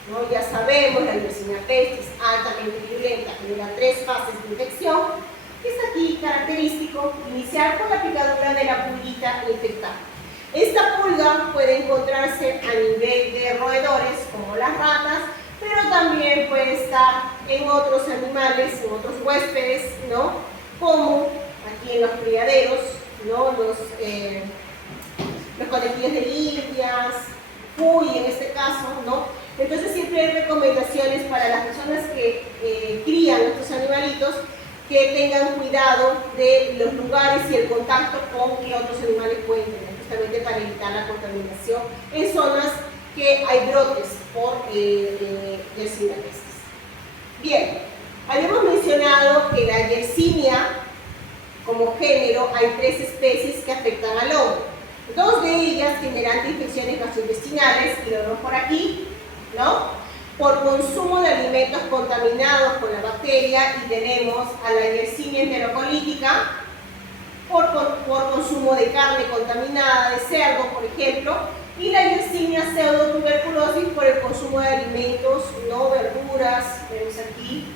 ¿no? Ya sabemos, la Yersinia pestis altamente virulenta, genera 3 fases de infección, que es aquí característico, iniciar con la picadura de la pulguita infectada. Esta pulga puede encontrarse a nivel de roedores, como las ratas, pero también puede estar en otros animales, en otros huéspedes, ¿no? Como aquí en los criaderos, ¿no? Los conejillos de indias, cuy en este caso, ¿no? Entonces siempre hay recomendaciones para las personas que crían estos animalitos que tengan cuidado de los lugares y el contacto con que otros animales pueden tener, justamente para evitar la contaminación en zonas que hay brotes por Yersinia pestis. Bien, habíamos mencionado que la Yersinia como género hay 3 especies que afectan al hombre. 2 de ellas generan infecciones gastrointestinales, y lo vemos por aquí, ¿no? Por consumo de alimentos contaminados con la bacteria, y tenemos a la Yersinia enterocolítica, por consumo de carne contaminada de cerdo, por ejemplo, y la Yersinia pseudotuberculosis por el consumo de alimentos, no verduras, vemos aquí,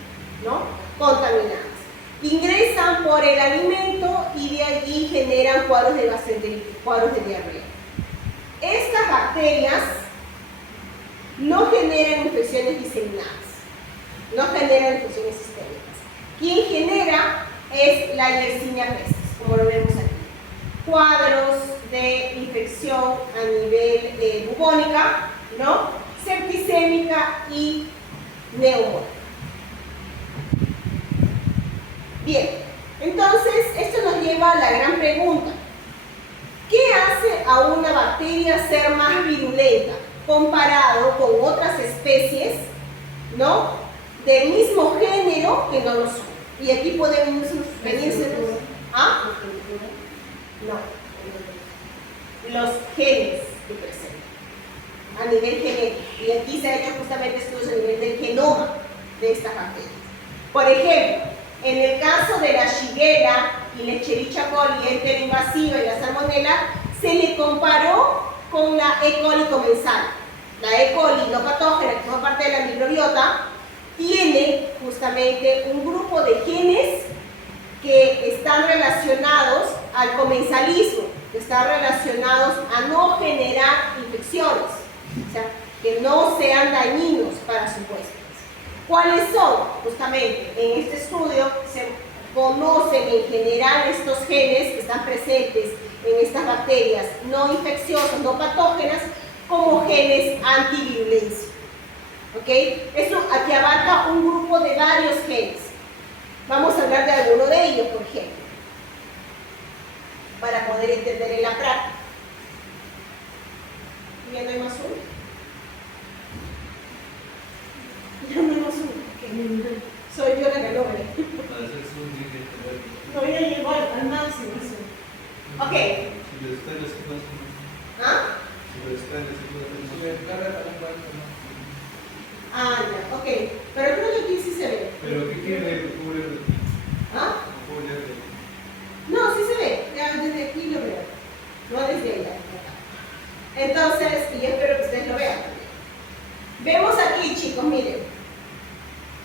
¿no? Contaminadas. Ingresan por el alimento y de allí generan cuadros de gastroenteritis, cuadros de diarrea. Estas bacterias no generan infecciones diseminadas, no generan infecciones sistémicas. Quien genera es la Yersinia pestis, como lo vemos aquí. Cuadros de infección a nivel bubónica, ¿no? Septicémica y neumónica. Bien, entonces esto nos lleva a la gran pregunta. ¿Qué hace a una bacteria ser más virulenta comparado con otras especies, ¿no? Del mismo género que no lo son? Y aquí podemos venirse. ¿Ah? No. Los genes que presentan a nivel genético. Y aquí se ha hecho justamente estudios a nivel del genoma de estas bacterias. Por ejemplo, en el caso de la Shigella y la Escherichia coli enterinvasiva y la Salmonella, se le comparó con la E. coli comensal. La E. coli no patógena, que forma parte de la microbiota, tiene justamente un grupo de genes que están relacionados al comensalismo, que están relacionados a no generar infecciones, o sea, que no sean dañinos para sus huéspedes. ¿Cuáles son? Justamente en este estudio se conocen en general estos genes que están presentes en estas bacterias no infecciosas, no patógenas, como genes antivirulencia. ¿Ok? Eso aquí abarca un grupo de varios genes. Vamos a hablar de alguno de ellos, por ejemplo, para poder entender en la práctica. ¿Ya no hay más uno? Ya no hay más uno. Soy yo la que no ve. No, ya llegó al máximo. Ok. ¿Ah? Ah, ya, ok. Pero creo que aquí sí se ve. ¿Pero qué quiere cubrir? ¿Ah? No, sí se ve. Ya desde aquí lo veo. No desde allá. Entonces, y yo espero que ustedes lo vean también. Vemos aquí, chicos, miren.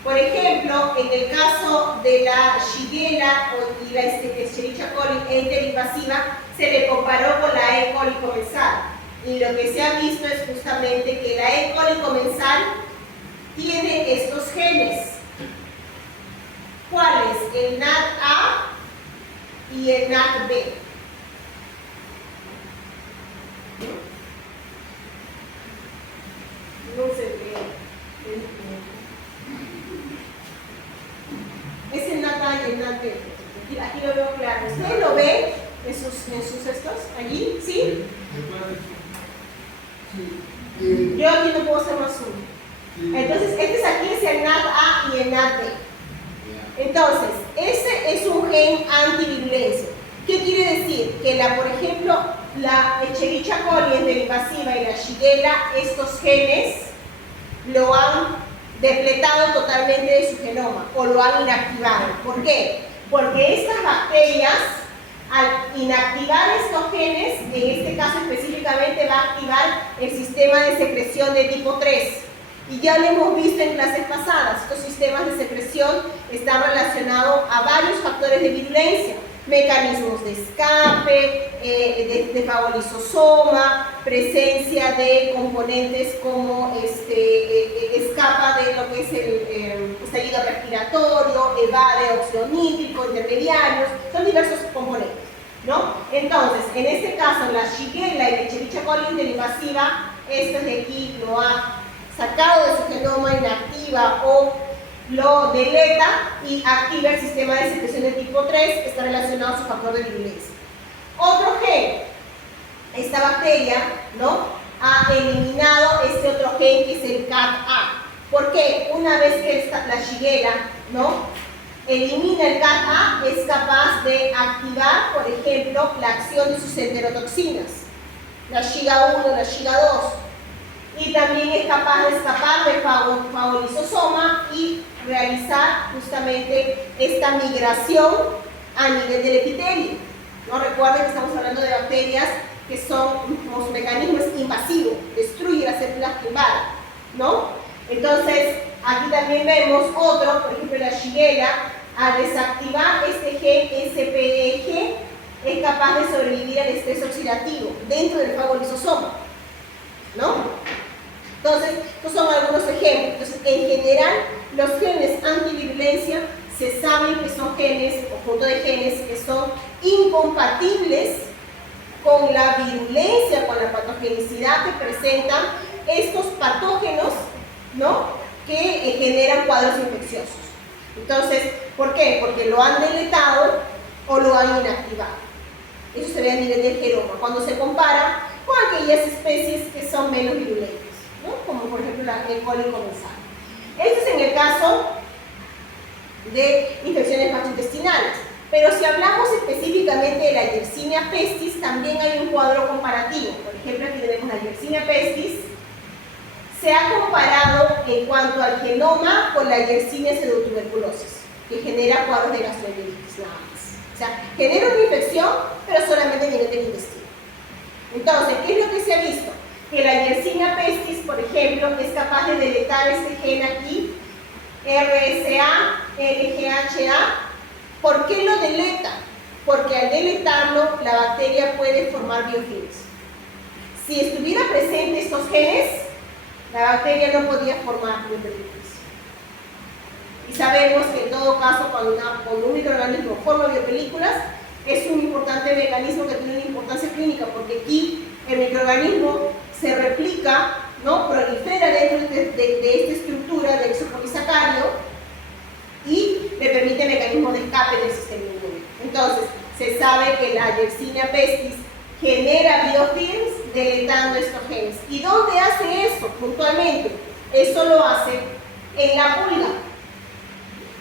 Por ejemplo, en el caso de la Shigella y la Escherichia coli enterinvasiva, se le comparó con la E. coli comensal. Y lo que se ha visto es justamente que la E. coli comensal tiene estos genes. ¿Cuáles? El NAT-A y el NAT-B. No se ve. Es el NAT-A y el NAT-B. Aquí lo veo claro. ¿Ustedes lo ven en sus estos? ¿Allí? ¿Sí? Yo aquí no puedo hacer más uno. Entonces, este aquí es el NAT-A y el NAT-B. Entonces, ese es un gen antivirulencia. ¿Qué quiere decir? Que por ejemplo, la Escherichia coli enterinvasiva y la Shigella, estos genes lo han depletado totalmente de su genoma o lo han inactivado. ¿Por qué? Porque estas bacterias, al inactivar estos genes, en este caso específicamente va a activar el sistema de secreción de tipo 3. Y ya lo hemos visto en clases pasadas, estos sistemas de secreción están relacionados a varios factores de virulencia, mecanismos de escape, de fagolisosoma, presencia de componentes como escapa de lo que es el estallido respiratorio, evade óxido nítrico, intermediarios, son diversos componentes, ¿no? Entonces, en este caso, la Shigella y la Escherichia coli interinvasiva, esto de aquí lo ha sacado de su genoma, inactiva o lo deleta y activa el sistema de secreción de tipo 3 que está relacionado a su factor de virulencia. Otro gen, esta bacteria, ¿no?, ha eliminado este otro gen que es el CAT-A. ¿Por qué? Una vez que la Shigella, ¿no?, elimina el CAT-A, es capaz de activar, por ejemplo, la acción de sus enterotoxinas, la Shiga 1, la Shiga 2. Y también es capaz de escapar del fagolisosoma y realizar justamente esta migración a nivel del epitelio. ¿No? Recuerden que estamos hablando de bacterias que son los mecanismos invasivos, destruye las células que invaden, ¿no? Entonces, aquí también vemos otro, por ejemplo la Shigella, al desactivar este gen SPEG, es capaz de sobrevivir al estrés oxidativo dentro del fagolisosoma, ¿no? Entonces, estos son algunos ejemplos. Entonces, en general, los genes antivirulencia se saben que son genes, o conjunto de genes que son incompatibles con la virulencia, con la patogenicidad que presentan estos patógenos, ¿no?, que generan cuadros infecciosos. Entonces, ¿por qué? Porque lo han deletado o lo han inactivado. Eso se ve a nivel del genoma, cuando se compara con aquellas especies que son menos virulentas, ¿no?, como por ejemplo la E. coli comensal. Esto es en el caso de infecciones gastrointestinales. Pero si hablamos específicamente de la Yersinia pestis, también hay un cuadro comparativo. Por ejemplo, aquí tenemos la Yersinia pestis. Se ha comparado en cuanto al genoma con la Yersinia pseudotuberculosis, que genera cuadros de gastroenteritis nada más. O sea, genera una infección, pero solamente a nivel del intestino. Entonces, ¿qué es lo que se ha visto? Que la Yersinia pestis, por ejemplo, es capaz de deletar este gen aquí, RSA, LGHA. ¿Por qué lo deleta? Porque al deletarlo, la bacteria puede formar biofilms. Si estuviera presente estos genes, la bacteria no podía formar biofilms. Y sabemos que en todo caso, cuando un microorganismo forma biopelículas, es un importante mecanismo que tiene una importancia clínica, porque aquí el microorganismo se replica, ¿no?, prolifera dentro de esta estructura del exopolisacario y le permite mecanismos de escape del sistema inmune. Entonces, se sabe que la Yersinia pestis genera biofilms deletando estos genes. ¿Y dónde hace eso puntualmente? Eso lo hace en la pulga.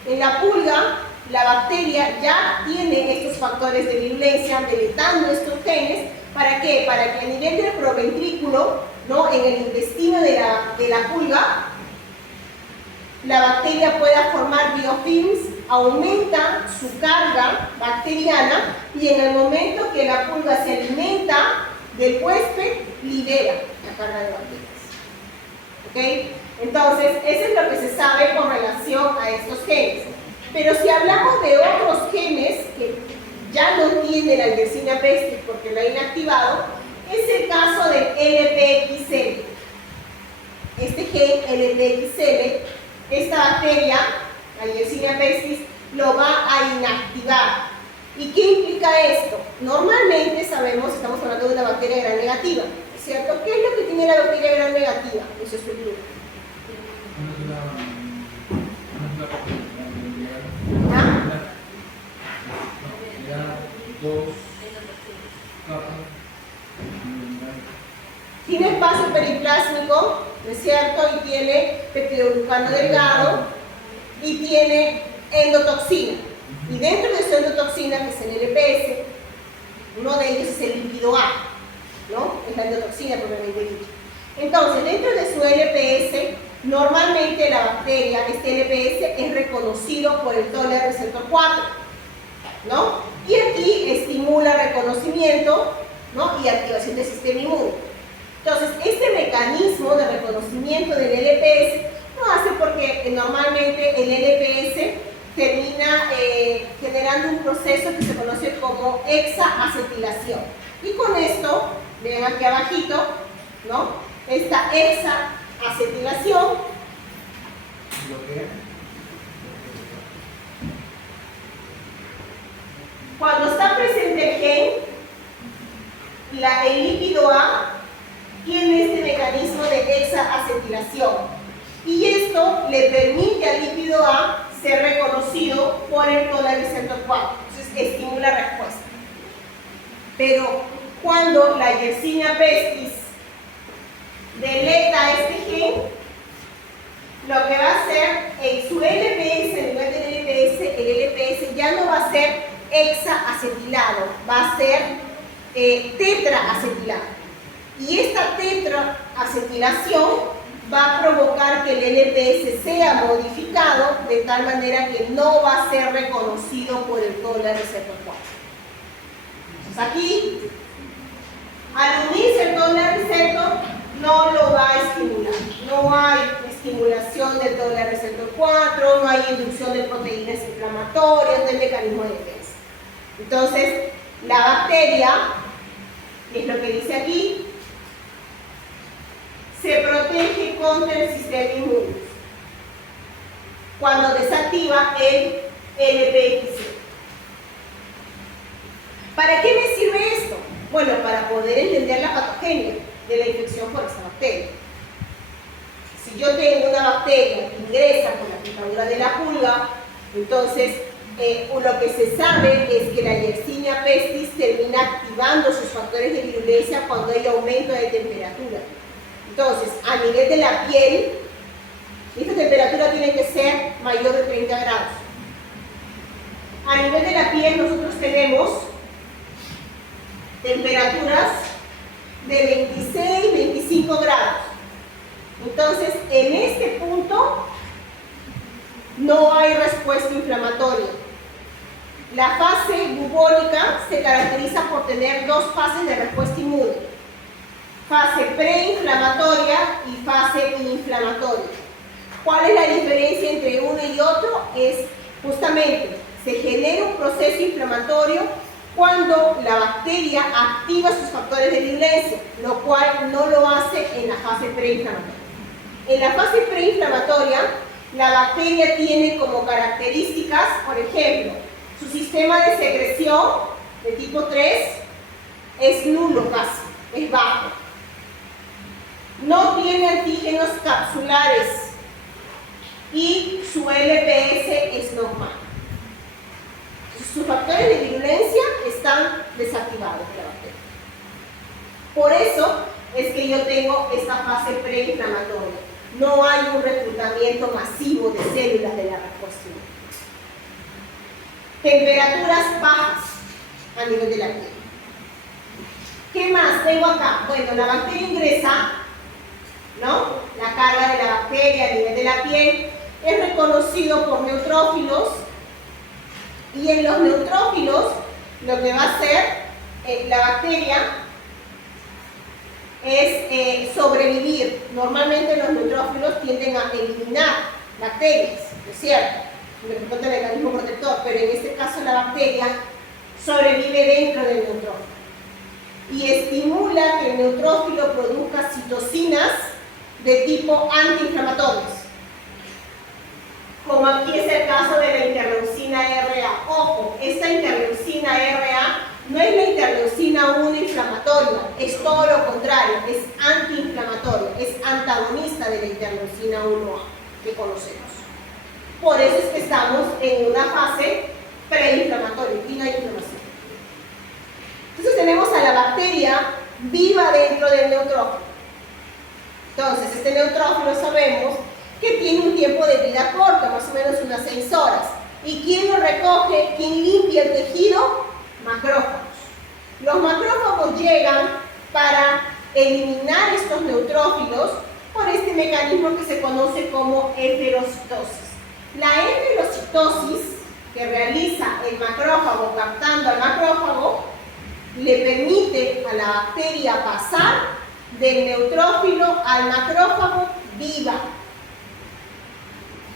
En la pulga, la bacteria ya tiene estos factores de virulencia deletando estos genes. ¿Para qué? Para que a nivel del proventrículo, ¿no?, en el intestino de la pulga, la bacteria pueda formar biofilms, aumenta su carga bacteriana y en el momento que la pulga se alimenta del huésped, libera la carga de bacterias. ¿Ok? Entonces, eso es lo que se sabe con relación a estos genes. Pero si hablamos de otros genes que ya no tiene la Yersinia pestis porque la ha inactivado, es el caso del LPXL. Este gen LPXL, esta bacteria, la Yersinia pestis, lo va a inactivar. ¿Y qué implica esto? Normalmente sabemos, estamos hablando de una bacteria gram negativa, ¿cierto? ¿Qué es lo que tiene la bacteria gram negativa en su estructura? ¿Ah? Tiene espacio periplásmico, ¿no es cierto? Y tiene peptidoglucano delgado y tiene endotoxina. Y dentro de su endotoxina, que es el LPS, uno de ellos es el lípido A, ¿no? Es la endotoxina propiamente dicho. Entonces, dentro de su LPS, normalmente la bacteria, este LPS, es reconocido por el Toller receptor 4, ¿no? Y aquí estimula reconocimiento, ¿no?, y activación del sistema inmune. Entonces, este mecanismo de reconocimiento del LPS no hace porque normalmente el LPS termina generando un proceso que se conoce como hexaacetilación. Y con esto, vean aquí abajito, ¿no? Esta hexaacetilación cuando está presente el gen, el lípido A tiene este mecanismo de hexaacetilación y esto le permite al lípido A ser reconocido por el toll-like receptor 4, entonces estimula respuesta. Pero cuando la Yersinia pestis deleta este gen, lo que va a hacer en su LPS, en lugar del LPS, el LPS ya no va a ser hexaacetilado, va a ser tetraacetilado. Y esta tetraacetilación va a provocar que el LPS sea modificado de tal manera que no va a ser reconocido por el toll-like receptor 4. Entonces aquí, al unirse el toll-like receptor, no lo va a estimular. No hay estimulación del toll-like receptor 4, no hay inducción de proteínas inflamatorias, no hay mecanismo de defensa. Entonces, la bacteria, es lo que dice aquí, se protege contra el sistema inmune cuando desactiva el LPX. ¿Para qué me sirve esto? Bueno, para poder entender la patogenia de la infección por esta bacteria. Si yo tengo una bacteria que ingresa por la picadura de la pulga, entonces lo que se sabe es que la Yersinia pestis termina activando sus factores de virulencia cuando hay aumento de temperatura. Entonces, a nivel de la piel, esta temperatura tiene que ser mayor de 30 grados. A nivel de la piel nosotros tenemos temperaturas de 26, 25 grados. Entonces, en este punto no hay respuesta inflamatoria. La fase bubónica se caracteriza por tener dos fases de respuesta inmune. Fase preinflamatoria y fase inflamatoria. ¿Cuál es la diferencia entre uno y otro? Es justamente, se genera un proceso inflamatorio cuando la bacteria activa sus factores de virulencia, lo cual no lo hace en la fase preinflamatoria. En la fase preinflamatoria, la bacteria tiene como características, por ejemplo, su sistema de secreción de tipo 3 es nulo casi, es bajo. No tiene antígenos capsulares y su LPS es normal. Sus factores de virulencia están desactivados de la bacteria. Por eso es que yo tengo esta fase preinflamatoria. No hay un reclutamiento masivo de células de la respuesta inmune. Temperaturas bajas a nivel de la piel. ¿Qué más tengo acá? Bueno, la bacteria ingresa, ¿no? La carga de la bacteria a nivel de la piel es reconocido por neutrófilos y en los neutrófilos lo que va a hacer la bacteria es sobrevivir. Normalmente los neutrófilos tienden a eliminar bacterias, ¿no es cierto? El mecanismo protector, pero en este caso la bacteria sobrevive dentro del neutrófilo y estimula que el neutrófilo produzca citocinas de tipo antiinflamatorios, como aquí es el caso de la interleucina RA. Ojo, esta interleucina RA no es la interleucina 1 inflamatoria, es todo lo contrario, es antiinflamatoria, es antagonista de la interleucina 1A que conocemos. Por eso es que estamos en una fase preinflamatoria, y no hay inflamación. Entonces tenemos a la bacteria viva dentro del neutrófilo. Entonces, este neutrófilo sabemos que tiene un tiempo de vida corto, más o menos unas 6 horas. ¿Y quién lo recoge? ¿Quién limpia el tejido? Macrófagos. Los macrófagos llegan para eliminar estos neutrófilos por este mecanismo que se conoce como eferocitosis. La eferocitosis que realiza el macrófago captando al macrófago le permite a la bacteria pasar del neutrófilo al macrófago viva.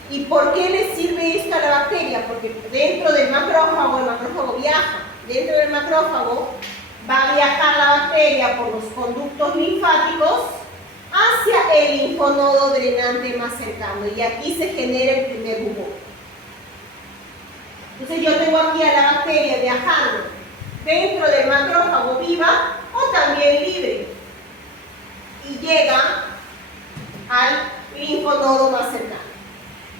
¿Y por qué le sirve esto a la bacteria? Porque dentro del macrófago, el macrófago viaja. Dentro del macrófago va a viajar la bacteria por los conductos linfáticos hacia el linfonodo drenante más cercano. Y aquí se genera el primer bubón. Entonces yo tengo aquí a la bacteria viajando dentro del macrófago viva o también libre. Y llega al linfonodo más cercano.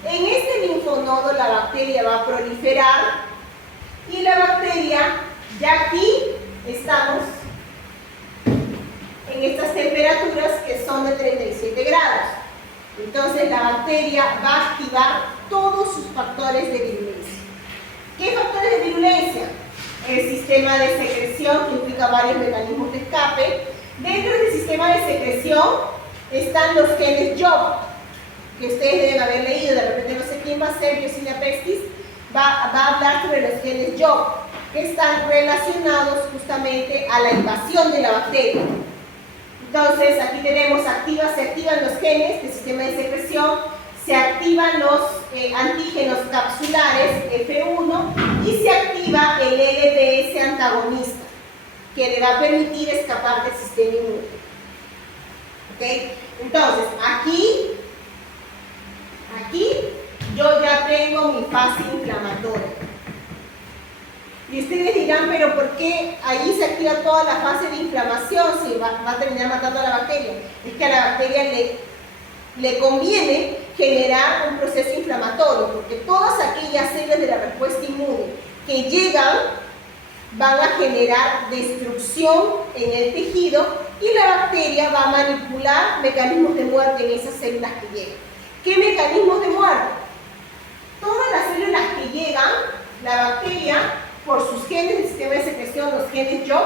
En este linfonodo la bacteria va a proliferar y la bacteria, ya aquí estamos en estas temperaturas que son de 37 grados. Entonces la bacteria va a activar todos sus factores de virulencia. ¿Qué factores de virulencia? El sistema de secreción, que implica varios mecanismos de escape. Dentro del sistema de secreción están los genes Job, que ustedes deben haber leído, de repente no sé quién va a ser, Yersinia Pestis, va a hablar sobre los genes Job, que están relacionados justamente a la invasión de la bacteria. Entonces, aquí tenemos se activan los genes del sistema de secreción, se activan los antígenos capsulares F1 y se activa el LPS antagonista, que le va a permitir escapar del sistema inmune. ¿Okay? Entonces, aquí yo ya tengo mi fase inflamatoria. Y ustedes dirán, pero ¿por qué ahí se activa toda la fase de inflamación si va a terminar matando a la bacteria? Es que a la bacteria le conviene generar un proceso inflamatorio, porque todas aquellas células de la respuesta inmune que llegan van a generar destrucción en el tejido y la bacteria va a manipular mecanismos de muerte en esas células que llegan. ¿Qué mecanismos de muerte? Todas las células que llegan, la bacteria, por sus genes del sistema de secreción, los genes Job,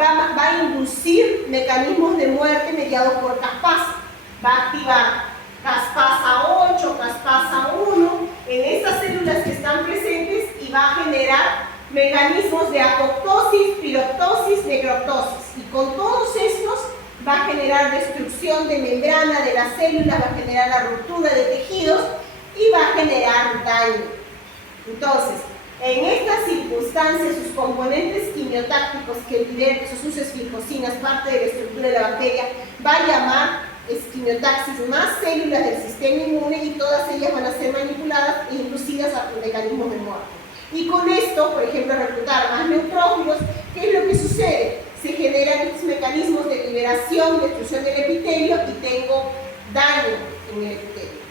va a inducir mecanismos de muerte mediados por caspasa. Va a activar caspasa 8, caspasa 1 en estas células que están presentes y va a generar mecanismos de apoptosis, piroptosis, necroptosis. Y con todos estos va a generar destrucción de membrana de las células, va a generar la ruptura de tejidos y va a generar daño. Entonces, en estas circunstancias, sus componentes quimiotácticos que liberan sus esfilcosinas, parte de la estructura de la bacteria, va a llamar quimiotaxis más células del sistema inmune y todas ellas van a ser manipuladas e inducidas a mecanismos de muerte. Y con esto, por ejemplo, reclutar más neutrófilos, ¿qué es lo que sucede? Se generan estos mecanismos de liberación, destrucción del epitelio y tengo daño en el epitelio.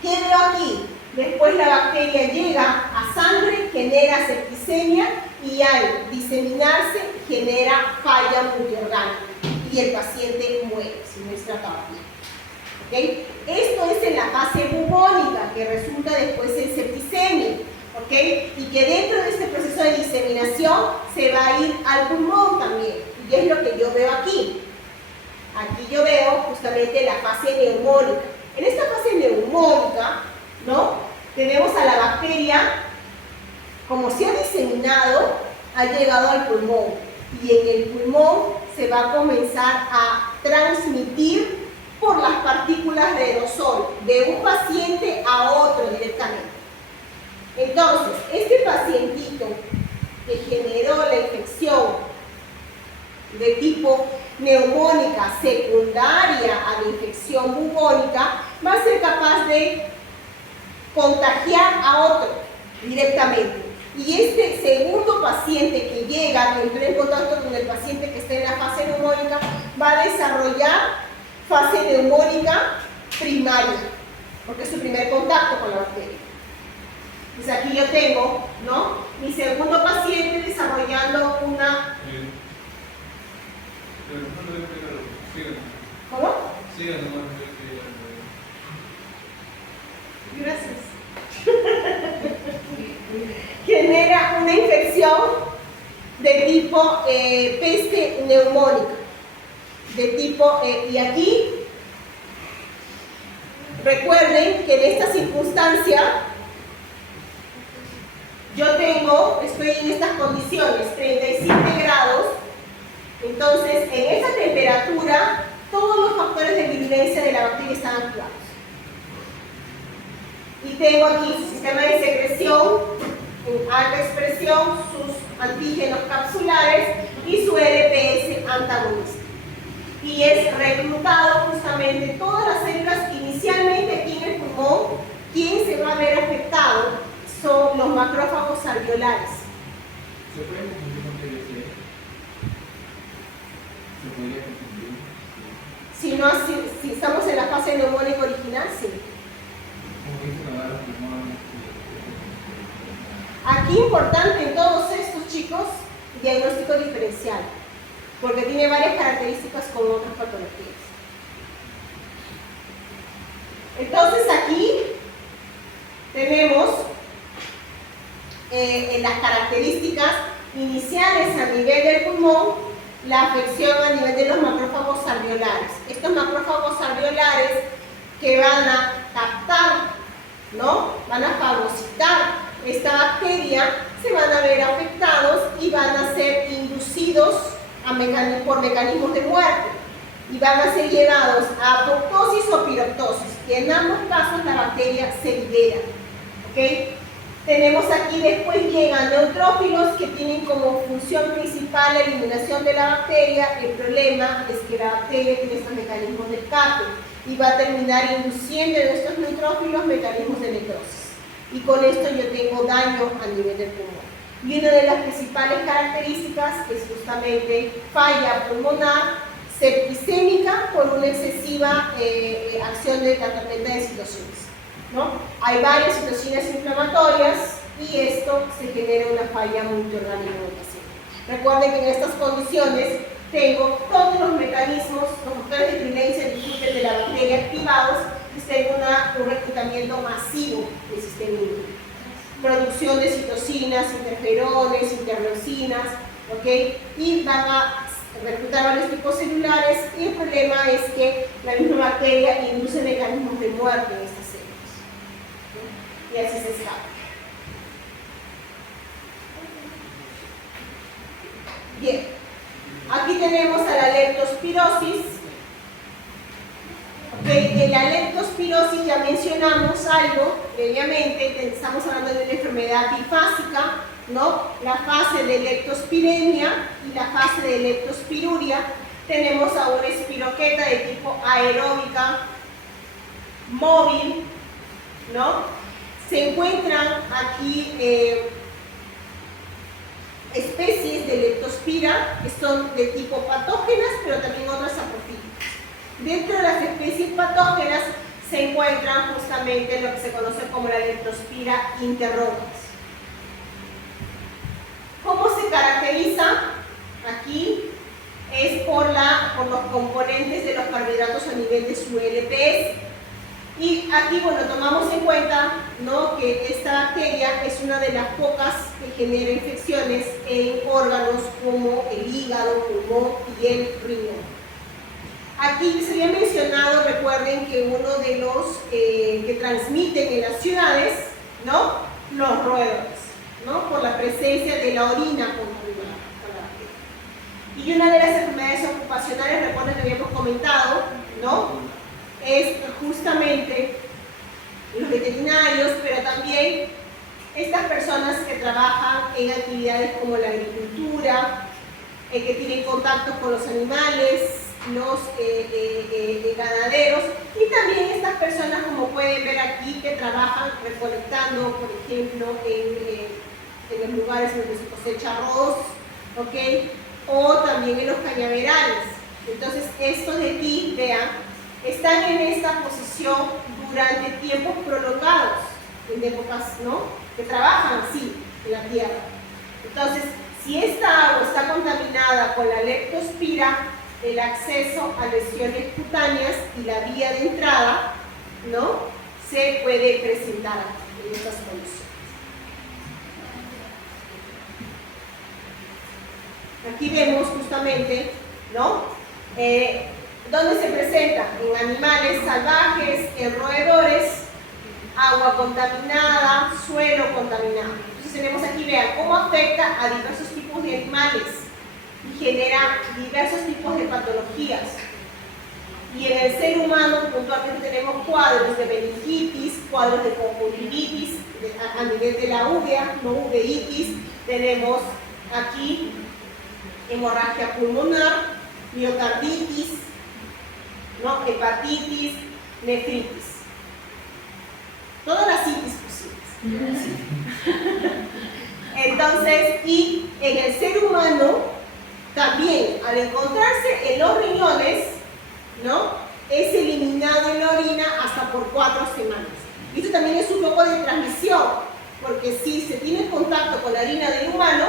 ¿Qué veo aquí? Después la bacteria llega a sangre, genera septicemia y al diseminarse genera falla multiorgánica y el paciente muere si no es tratado bien. ¿Okay? Esto es en la fase bubónica, que resulta después en septicemia. ¿Okay? Y que dentro de este proceso de diseminación se va a ir al pulmón también. Y es lo que yo veo aquí. Aquí yo veo justamente la fase neumónica. En esta fase neumónica, ¿no? Tenemos a la bacteria, como se ha diseminado, ha llegado al pulmón. Y en el pulmón se va a comenzar a transmitir por las partículas de aerosol de un paciente a otro directamente. Entonces, este pacientito que generó la infección de tipo neumónica secundaria a la infección bubónica va a ser capaz de contagiar a otro directamente. Y este segundo paciente que llega, que entra en contacto con el paciente que está en la fase neumónica, va a desarrollar fase neumónica primaria, porque es su primer contacto con la bacteria. Pues aquí yo tengo, ¿no?, mi segundo paciente desarrollando una... ¿Cómo? Gracias. Genera una infección de tipo peste neumónica. De tipo, y aquí, recuerden que en esta circunstancia, estoy en estas condiciones, 37 grados, entonces en esta temperatura todos los factores de virulencia de la bacteria están activados. Y tengo aquí su sistema de secreción en alta expresión, sus antígenos capsulares y su LPS antagonista. Y es reclutado justamente todas las células que inicialmente aquí en el pulmón, quien se va a ver afectado son los macrófagos alveolares. ¿Se puede confundir con TBC? ¿Se podría confundir? Si estamos en la fase neumónica original, sí. Como dice la barra pulmón. Aquí importante en todos estos chicos, diagnóstico diferencial, porque tiene varias características con otras patologías. Entonces aquí tenemos en las características iniciales a nivel del pulmón, la afección a nivel de los macrófagos alveolares. Estos macrófagos alveolares que van a captar, ¿no? Van a fagocitar esta bacteria, se van a ver afectados y van a ser inducidos por mecanismos de muerte y van a ser llevados a apoptosis o piroptosis, y en ambos casos la bacteria se libera. ¿Okay? Tenemos aquí, después llegan neutrófilos que tienen como función principal la eliminación de la bacteria. El problema es que la bacteria tiene estos mecanismos de escape y va a terminar induciendo en estos neutrófilos mecanismos de necrosis. Y con esto yo tengo daño a nivel del pulmón. Y una de las principales características es justamente falla pulmonar septicémica por una excesiva acción de la tormenta de citocinas, ¿no? Hay varias citocinas inflamatorias y esto se genera una falla multiorgánica en el paciente. Recuerden que en estas condiciones tengo todos los mecanismos, los factores de virulencia de la bacteria activados, y tengo un reclutamiento masivo del sistema inmune. Producción de citocinas, interferones, interleucinas, ¿ok? Y van a reclutar varios tipos celulares, y el problema es que la misma bacteria induce mecanismos de muerte en estas células, ¿no? Y así se escapa. Bien, aquí tenemos a la leptospirosis. En la leptospirosis ya mencionamos algo previamente, estamos hablando de una enfermedad bifásica, ¿no? La fase de leptospiremia y la fase de leptospiruria. Tenemos a una espiroqueta de tipo aeróbica móvil, ¿no? Se encuentran aquí especies de leptospira que son de tipo patógenas, pero también otras saprofíticas. Dentro de las especies patógenas se encuentran justamente lo que se conoce como la leptospira interrobans. ¿Cómo se caracteriza? Aquí es por los componentes de los carbohidratos a nivel de su LPS. Y aquí, bueno, tomamos en cuenta, ¿no?, que esta bacteria es una de las pocas que genera infecciones en órganos como el hígado, pulmón y el riñón. Aquí se había mencionado, recuerden que uno de los que transmiten en las ciudades, ¿no?, los roedores, ¿no?, por la presencia de la orina contaminada con la bacteria. Y una de las enfermedades ocupacionales, recuerden que habíamos comentado, ¿no?, es justamente los veterinarios, pero también estas personas que trabajan en actividades como la agricultura, que tienen contacto con los animales, los ganaderos, y también estas personas, como pueden ver aquí, que trabajan recolectando, por ejemplo, en los lugares donde se cosecha arroz, ¿ok?, o también en los cañaverales. Entonces, estos de aquí, vean, están en esta posición durante tiempos prolongados, en épocas, ¿no?, que trabajan así en la tierra. Entonces, si esta agua está contaminada con la leptospira, el acceso a lesiones cutáneas y la vía de entrada, ¿no?, se puede presentar en estas condiciones. Aquí vemos justamente, ¿no?, ¿dónde se presenta? En animales salvajes, en roedores, agua contaminada, suelo contaminado. Entonces tenemos aquí, vean, cómo afecta a diversos tipos de animales y genera diversos tipos de patologías. Y en el ser humano puntualmente tenemos cuadros de meningitis, cuadros de conjuntivitis a nivel de la uvea, no uveitis, tenemos aquí hemorragia pulmonar, miocarditis, ¿no? Hepatitis, nefritis. Todas las itis posibles. Entonces, y en el ser humano, también al encontrarse en los riñones, ¿no? Es eliminado en la orina hasta por 4 semanas. Y esto también es un poco de transmisión, porque si se tiene contacto con la orina del humano,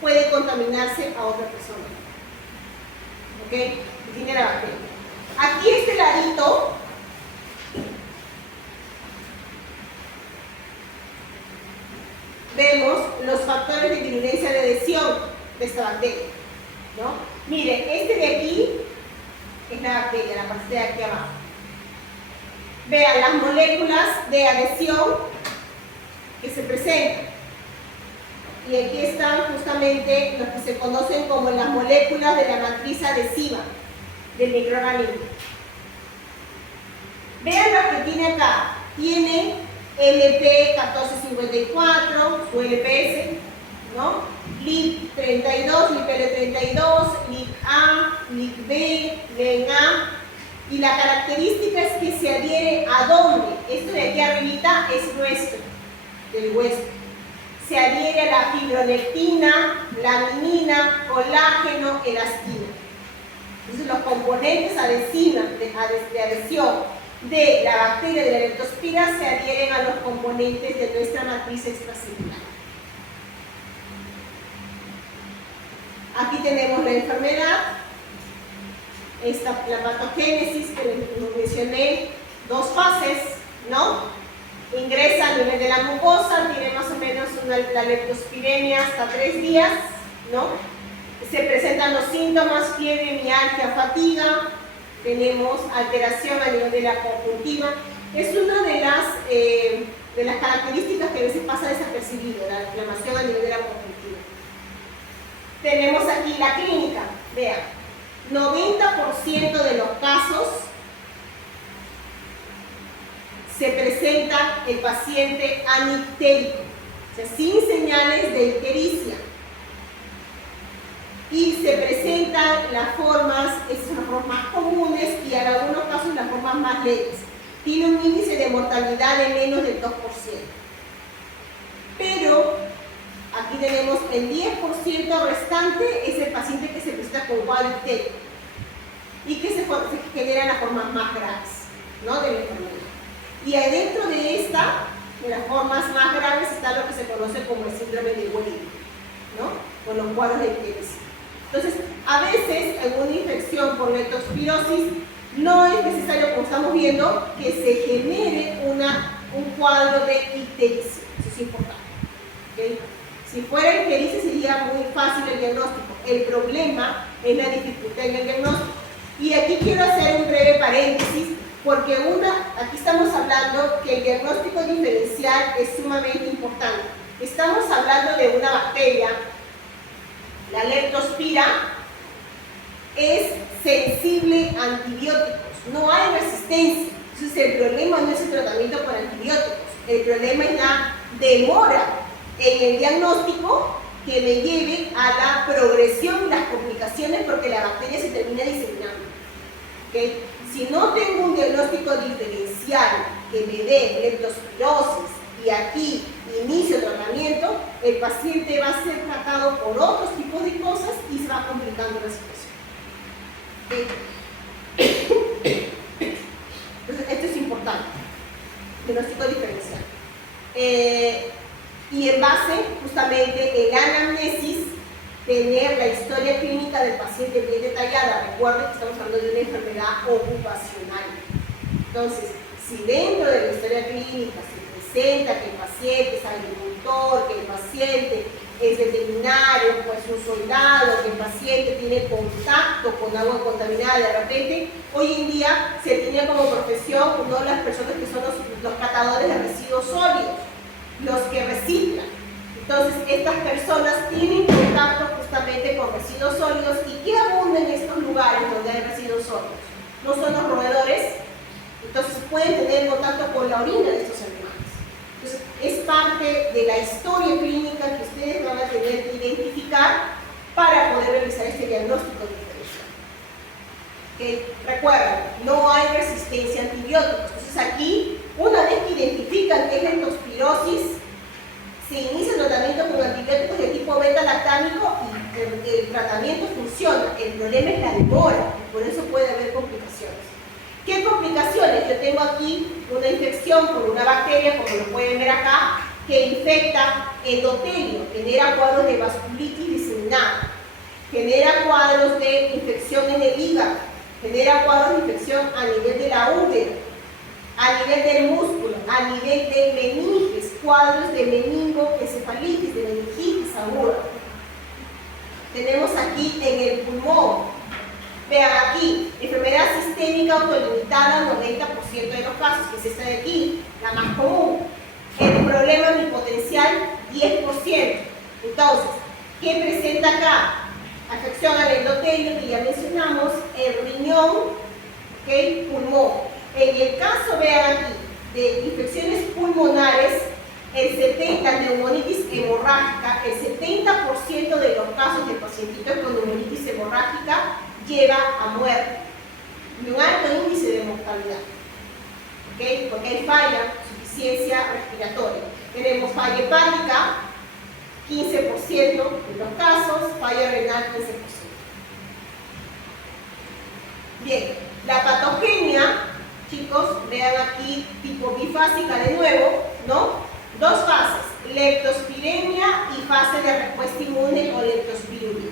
puede contaminarse a otra persona. ¿Ok? Que tiene la bacteria. Aquí este ladito vemos los factores de virulencia de adhesión de esta bacteria, ¿no? Miren, este de aquí es la bacteria, la parte de aquí abajo. Vean las moléculas de adhesión que se presentan. Y aquí están justamente los que se conocen como las moléculas de la matriz adhesiva del microorganismo. Vean las que tiene acá. Tiene LP1454, su LPS, ¿no? LIP32, LIPL32, LIP-A, LIP-B, LEN-A. Y la característica es que se adhiere a dónde. Esto de aquí arribita es nuestro, del hueso. Se adhiere a la fibronectina, laminina, colágeno, elastina. Entonces los componentes de adhesión de la bacteria de la leptospira se adhieren a los componentes de nuestra matriz extracelular. Aquí tenemos la enfermedad, la patogénesis que les mencioné, 2 fases, ¿no? Ingresa a nivel de la mucosa, tiene más o menos la leptospiremia hasta 3 días, ¿no? Se presentan los síntomas, fiebre, mialgia, fatiga, tenemos alteración a nivel de la conjuntiva. Es una de las características que a veces pasa desapercibido, la inflamación a nivel de la conjuntiva. Tenemos aquí la clínica, vean, 90% de los casos se presenta el paciente anictérico, o sea, sin señales de ictericia. Y se presentan las formas, estas son las formas más comunes y en algunos casos las formas más leves. Tiene un índice de mortalidad de menos del 2%. Pero aquí tenemos el 10% restante, es el paciente que se presenta con cuadro ictérico y que se generan las formas más graves, ¿no?, de la enfermedad. Y adentro de las formas más graves, está lo que se conoce como el síndrome de Weill, ¿no?, con los cuadros de ictericia. Entonces, a veces en una infección por leptospirosis no es necesario, como estamos viendo, que se genere un cuadro de ictericia. Eso es importante. ¿Okay? Si fuera ictericia sería muy fácil el diagnóstico. El problema es la dificultad en el diagnóstico. Y aquí quiero hacer un breve paréntesis, porque aquí estamos hablando que el diagnóstico diferencial es sumamente importante. Estamos hablando de una bacteria. La leptospira es sensible a antibióticos, no hay resistencia. Entonces el problema no es el tratamiento por antibióticos, el problema es la demora en el diagnóstico que me lleve a la progresión y las complicaciones porque la bacteria se termina diseminando. ¿Okay? Si no tengo un diagnóstico diferencial que me dé leptospirosis y aquí inicio tratamiento, el paciente va a ser tratado por otros tipos de cosas y se va complicando la situación. Entonces, esto es importante, diagnóstico diferencial. Y en base, justamente, en la anamnesis, tener la historia clínica del paciente bien detallada. Recuerden que estamos hablando de una enfermedad ocupacional. Entonces, si dentro de la historia clínica se presenta que el paciente es agricultor, que el paciente es veterinario, pues un soldado, que el paciente tiene contacto con agua contaminada, de repente, hoy en día se tiene como profesión una de las personas que son los catadores de residuos sólidos, los que reciclan. Entonces, estas personas tienen contacto justamente con residuos sólidos. ¿Y qué abunda en estos lugares donde hay residuos sólidos? no son los roedores, entonces pueden tener contacto con la orina de estos animales. Entonces, es parte de la historia clínica que ustedes van a tener que identificar para poder realizar este diagnóstico diferencial. ¿Okay? Recuerden, no hay resistencia a antibióticos. Entonces aquí, una vez que identifican que es leptospirosis, se inicia el tratamiento con antibióticos de tipo beta-lactámico y el tratamiento funciona. El problema es la demora, y por eso puede haber complicaciones. ¿Qué complicaciones? Yo tengo aquí una infección por una bacteria, como lo pueden ver acá, que infecta endotelio, genera cuadros de vasculitis diseminada, genera cuadros de infección en el hígado, genera cuadros de infección a nivel de la útero, a nivel del músculo, a nivel de meninges, cuadros de meningoencefalitis, de meningitis aguda. Tenemos aquí en el pulmón. Vean aquí, enfermedad sistémica autolimitada, 90% de los casos, que es esta de aquí, la más común. El problema unipotencial, 10%. Entonces, ¿qué presenta acá? Afección al endotelio, que ya mencionamos, el riñón, ¿okay? Pulmón. En el caso, vean aquí, de infecciones pulmonares, el 70% neumonitis hemorrágica, el 70% de los casos de pacientitos con neumonitis hemorrágica lleva a muerte y un alto índice de mortalidad, ¿okay? Porque hay falla, insuficiencia respiratoria. Tenemos falla hepática, 15% de los casos, falla renal, 15%. Bien, la patogenia, chicos, vean aquí, tipo bifásica de nuevo, ¿no? Dos fases, leptospiremia y fase de respuesta inmune o leptospiruria.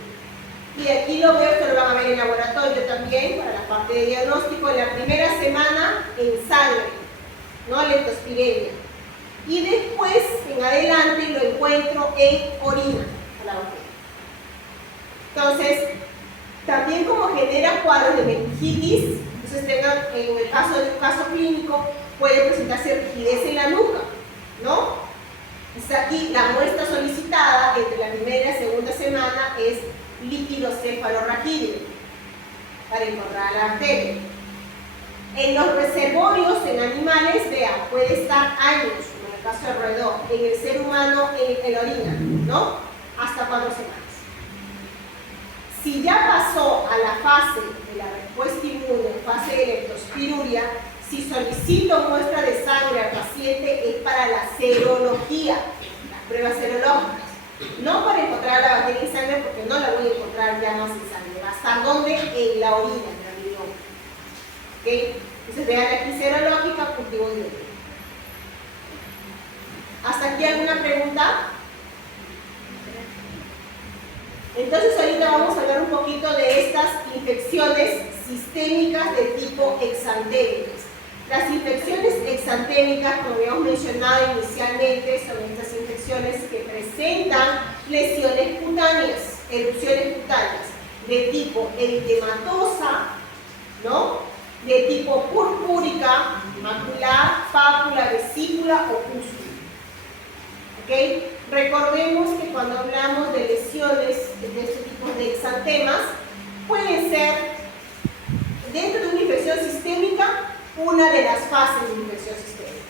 Y aquí lo veo, esto lo van a ver en laboratorio también, para la parte de diagnóstico, en la primera semana en sangre, ¿no? Leptospiremia. Y después, en adelante, lo encuentro en orina, a la bacteria. Entonces, también como genera cuadros de meningitis, entonces tengan, en el caso de un caso clínico, puede presentarse rigidez en la nuca, ¿no? Entonces aquí la muestra solicitada entre la primera y segunda semana es líquido cefalorraquídeo para encontrar la bacteria. En los reservorios en animales, vean, puede estar años, como en el caso del roedor, en el ser humano en la orina, ¿no? Hasta 4 semanas. Si ya pasó a la fase de la respuesta inmune, fase de leptospiruria, si solicito muestra de sangre al paciente es para la serología, las pruebas serológicas. No para encontrar la bacteria en sangre, porque no la voy a encontrar ya más en sangre. Va a estar ¿dónde? En la orina, en la riñón. ¿Okay? Entonces vean aquí serológica, cultivo de orina. ¿Hasta aquí alguna pregunta? Entonces ahorita vamos a hablar un poquito de estas infecciones sistémicas de tipo exantémicas. Las infecciones exantémicas, como habíamos mencionado inicialmente, son estas infecciones que presentan lesiones cutáneas, erupciones cutáneas, de tipo eritematosa, ¿no? De tipo purpúrica, macular, pápula, vesícula o pústula. ¿Ok? Recordemos que cuando hablamos de lesiones de este tipo de exantemas, pueden ser, dentro de una infección sistémica, una de las fases de infección sistémica,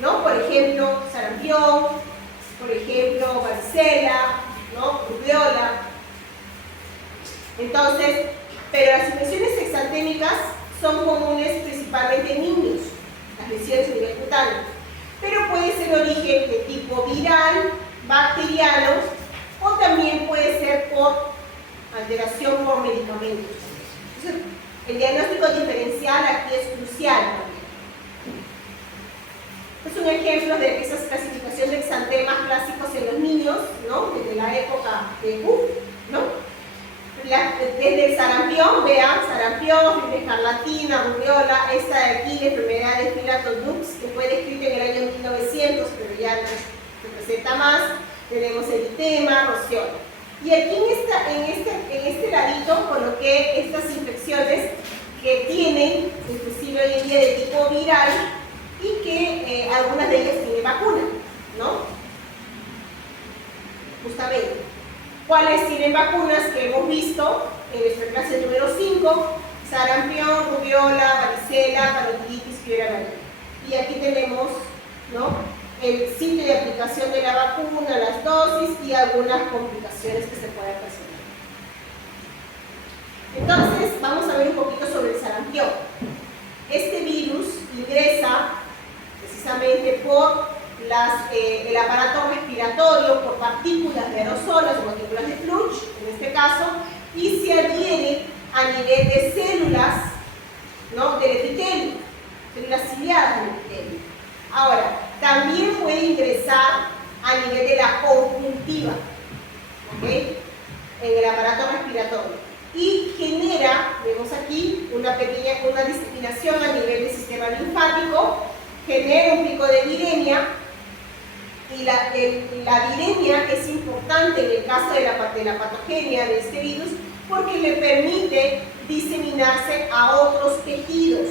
¿no? Por ejemplo, sarampión, por ejemplo, varicela, ¿no? Rubiola. Entonces, pero las infecciones exantémicas son comunes principalmente en niños, las lesiones a nivel cutáneo, pero puede ser origen de tipo viral, bacteriano, o también puede ser por alteración por medicamentos. Entonces, el diagnóstico diferencial aquí es crucial también. Es un ejemplo de esa clasificación de exantemas clásicos en los niños, ¿no? Desde la época de ¿no? Desde el sarampión, vean, sarampión, fiebre escarlatina, rubiola, esta de aquí, la enfermedad de Philato-Dux, que fue descrita en el año 1900, pero ya no se presenta más. Tenemos eritema, roseola. Y aquí en este ladito coloqué estas infecciones que tienen, inclusive hoy en día de tipo viral, y que algunas de ellas tienen vacuna, ¿no? Justamente. ¿Cuáles tienen vacunas que hemos visto en nuestra clase número 5? sarampión, rubiola, varicela, parodontitis, fiebre amarilla. Y aquí tenemos, ¿no?, el sitio de aplicación de la vacuna, las dosis y algunas complicaciones que se pueden presentar. Entonces, vamos a ver un poquito sobre el sarampión. Este virus ingresa precisamente por el aparato respiratorio, por partículas de aerosoles o partículas de Fluch, en este caso, y se adhiere a nivel de células, ¿no?, del epitelio, células ciliadas del epitelio. Ahora, también puede ingresar a nivel de la conjuntiva, ¿okay?, en el aparato respiratorio, y genera, vemos aquí, una diseminación a nivel del sistema linfático, genera un pico de viremia, y la viremia es importante en el caso de la patogenia de este virus porque le permite diseminarse a otros tejidos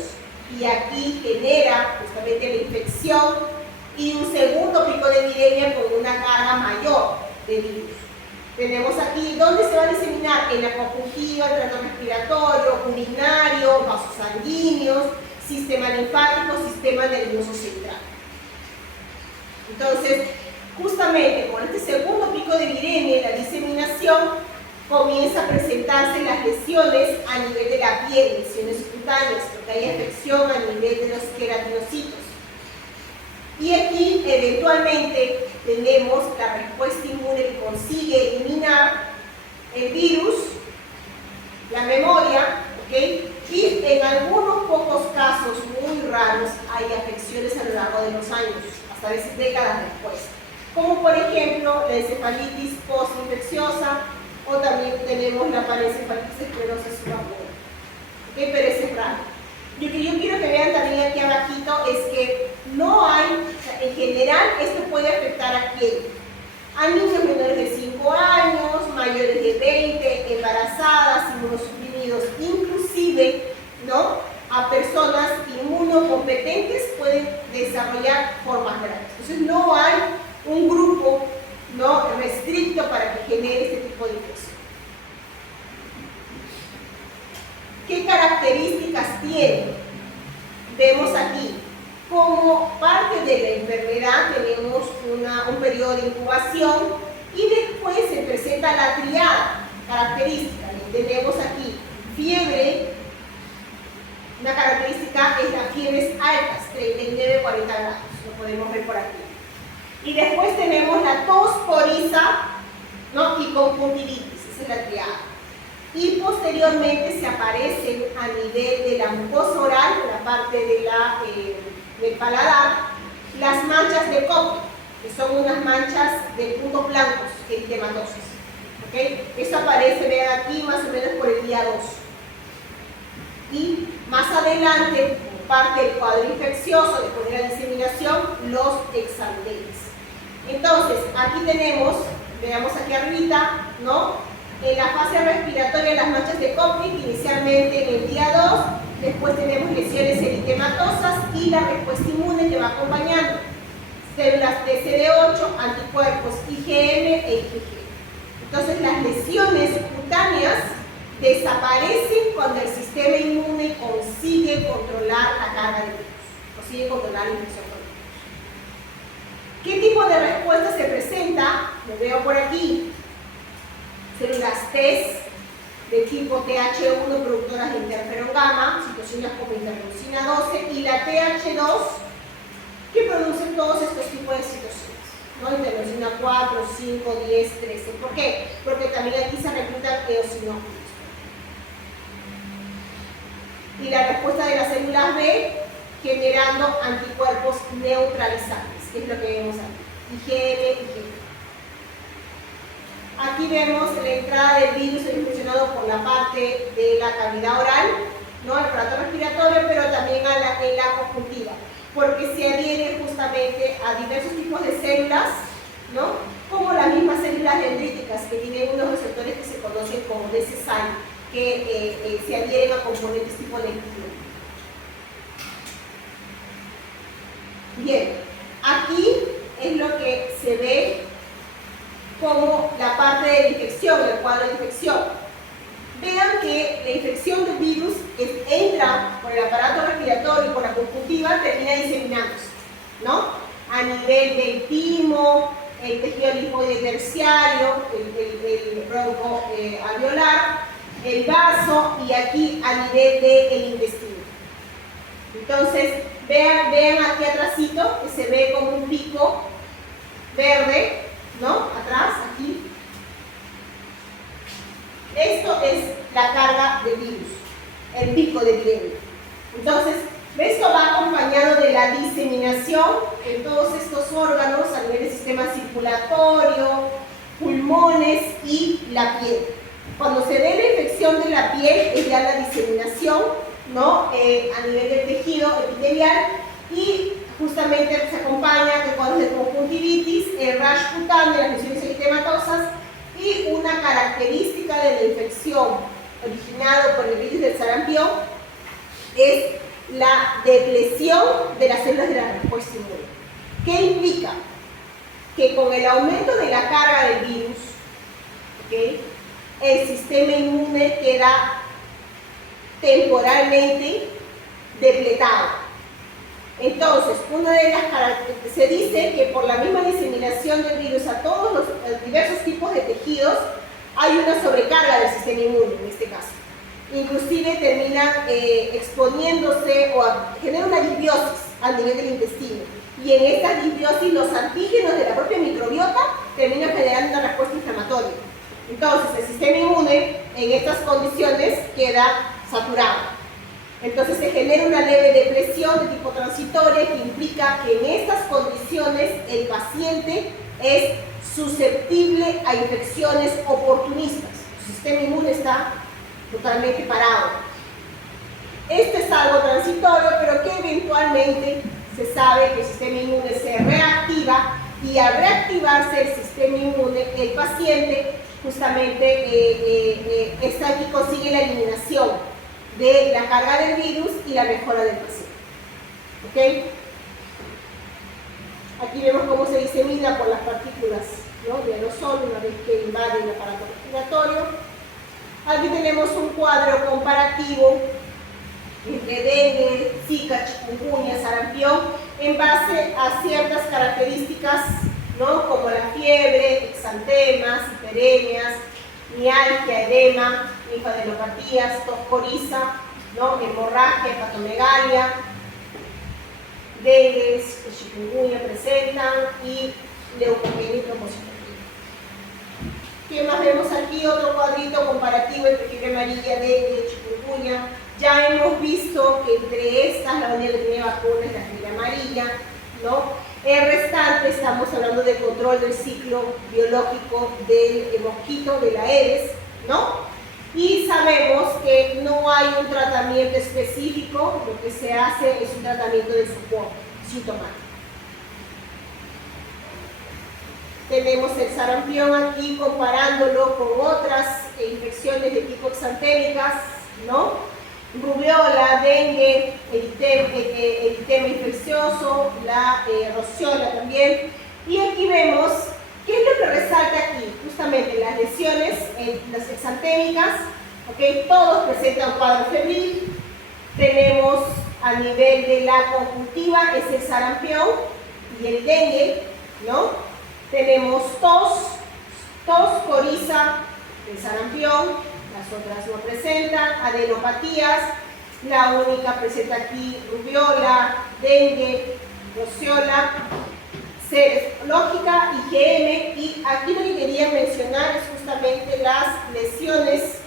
y aquí genera justamente la infección y un segundo pico de viremia con una carga mayor de virus. Tenemos aquí, ¿dónde se va a diseminar? En la conjuntiva, el tracto respiratorio, urinario, vasos sanguíneos, sistema linfático, sistema nervioso central. Entonces, justamente con este segundo pico de viremia, la diseminación, comienza a presentarse las lesiones a nivel de la piel, lesiones cutáneas, porque hay afección a nivel de los queratinocitos. Y aquí, eventualmente, tenemos la respuesta inmune que consigue eliminar el virus, la memoria, ¿ok? Y en algunos pocos casos muy raros hay afecciones a lo largo de los años, hasta veces décadas después, como por ejemplo la encefalitis postinfecciosa o también tenemos la parencefalitis esclerosa subaguda, ¿okay? Pero ese es raro. Lo que yo quiero que vean también aquí abajito es que no hay, o sea, en general esto puede afectar a quién, a niños menores de 5 años, mayores de 20, embarazadas, inmunosuprimidos, inclusive, ¿no?, a personas inmunocompetentes pueden desarrollar formas graves. Entonces no hay un grupo, ¿no?, restricto para que genere este tipo de infección. ¿Qué características tiene? Vemos aquí, como parte de la enfermedad tenemos un periodo de incubación y después se presenta la triada característica. Tenemos aquí fiebre, una característica es las fiebres altas, 39-40 grados, lo podemos ver por aquí. Y después tenemos la tos, coriza, ¿no?, y conjuntivitis, esa es la triada. Y posteriormente se aparecen a nivel de la mucosa oral, la parte de del paladar, las manchas de Koch, que son unas manchas de puntos blancos, eritematosas. ¿Okay? Eso aparece, vean aquí, más o menos por el día 2. Y más adelante, como parte del cuadro infeccioso, después de la diseminación, los exanteres. Entonces, aquí tenemos, veamos aquí arribita, ¿no?, en la fase respiratoria las manchas de Koch, inicialmente en el día 2, después tenemos lesiones eritematosas y la respuesta inmune que va acompañando. Células de CD8, anticuerpos IgM e IgG. Entonces las lesiones cutáneas desaparecen cuando el sistema inmune consigue controlar la carga de virus, consigue controlar la infección con virus. ¿Qué tipo de respuesta se presenta? Lo veo por aquí. Células T de tipo TH1 productoras de interferón gamma, citocinas como interleucina 12, y la TH2 que produce todos estos tipos de citocinas, ¿no? Interleucina 4, 5, 10, 13. ¿Por qué? Porque también aquí se reclutan eosinófilos. Y la respuesta de las células B generando anticuerpos neutralizantes, que es lo que vemos aquí, IgM, IgG. Aquí vemos la entrada del virus infeccionado por la parte de la cavidad oral, ¿no?, el aparato respiratorio, pero también en la conjuntiva, porque se adhiere justamente a diversos tipos de células, ¿no?, como las mismas células dendríticas que tienen unos receptores que se conocen como DCSAI, que se adhieren a componentes tipo lentículo. Bien, aquí es lo que se ve como la parte de la infección, el cuadro de infección. Vean que la infección del virus entra por el aparato respiratorio y por la conjuntiva, termina diseminándose, ¿no? A nivel del timo, el tejido linfoide terciario, el bronco alveolar, el vaso y aquí a nivel del intestino. Entonces, vean aquí atrásito que se ve como un pico verde, ¿no? Atrás, aquí. Esto es la carga del virus, el pico de epidemia. Entonces, esto va acompañado de la diseminación en todos estos órganos a nivel del sistema circulatorio, pulmones y la piel. Cuando se ve la infección de la piel es ya la diseminación, ¿no? A nivel del tejido epitelial y justamente se acompaña de cuadros de conjuntivitis, el rash cutáneo, las lesiones eritematosas y una característica de la infección originada por el virus del sarampión es la depresión de las células de la respuesta inmune. ¿Qué implica? Que con el aumento de la carga del virus, ¿okay?, el sistema inmune queda temporalmente depletado. Entonces, una de las características, se dice que por la misma diseminación del virus a todos los diversos tipos de tejidos, hay una sobrecarga del sistema inmune en este caso. Inclusive terminan exponiéndose o genera una disbiosis al nivel del intestino. Y en esta disbiosis los antígenos de la propia microbiota terminan generando una respuesta inflamatoria. Entonces el sistema inmune en estas condiciones queda saturado. Entonces se genera una leve depresión de tipo transitoria que implica que en estas condiciones el paciente es susceptible a infecciones oportunistas. Su sistema inmune está totalmente parado. Esto es algo transitorio, pero que eventualmente se sabe que el sistema inmune se reactiva y al reactivarse el sistema inmune, el paciente justamente está aquí, consigue la eliminación de la carga del virus y la mejora del paciente. ¿Ok? Aquí vemos cómo se disemina por las partículas, ¿no?, de aerosol una vez que invade el aparato respiratorio. Aquí tenemos un cuadro comparativo entre dengue, zika, chikungunya, sarampión, en base a ciertas características, ¿no?, como la fiebre, exantemas, hiperemias, mialgia, edema, linfadenopatías, tos, coriza, ¿no?, hemorragia, hepatomegalia, dengue, chikungunya presentan y leucopenia y trombocitopenia. ¿Qué más vemos aquí? Otro cuadrito comparativo entre fiebre amarilla, dengue, chikungunya. Ya hemos visto que entre estas la única que tiene vacuna es la fiebre amarilla, ¿no? El restante, estamos hablando del control del ciclo biológico del mosquito, de la Aedes, ¿no? Y sabemos que no hay un tratamiento específico, lo que se hace es un tratamiento de soporte sintomático. Tenemos el sarampión aquí comparándolo con otras infecciones de tipo exantémicas, ¿no? Rubiola, dengue, eritema infeccioso, la rociola también. Y aquí vemos, ¿qué es lo que resalta aquí? Justamente las lesiones, las exantémicas, ¿okay? Todos presentan cuadro febril. Tenemos a nivel de la conjuntiva, es el sarampión y el dengue, ¿no? Tenemos tos, coriza, el sarampión. Las otras no presentan, adenopatías, la única presenta aquí rubiola, dengue, rociola, serológica, IgM, y aquí lo que quería mencionar es justamente las lesiones,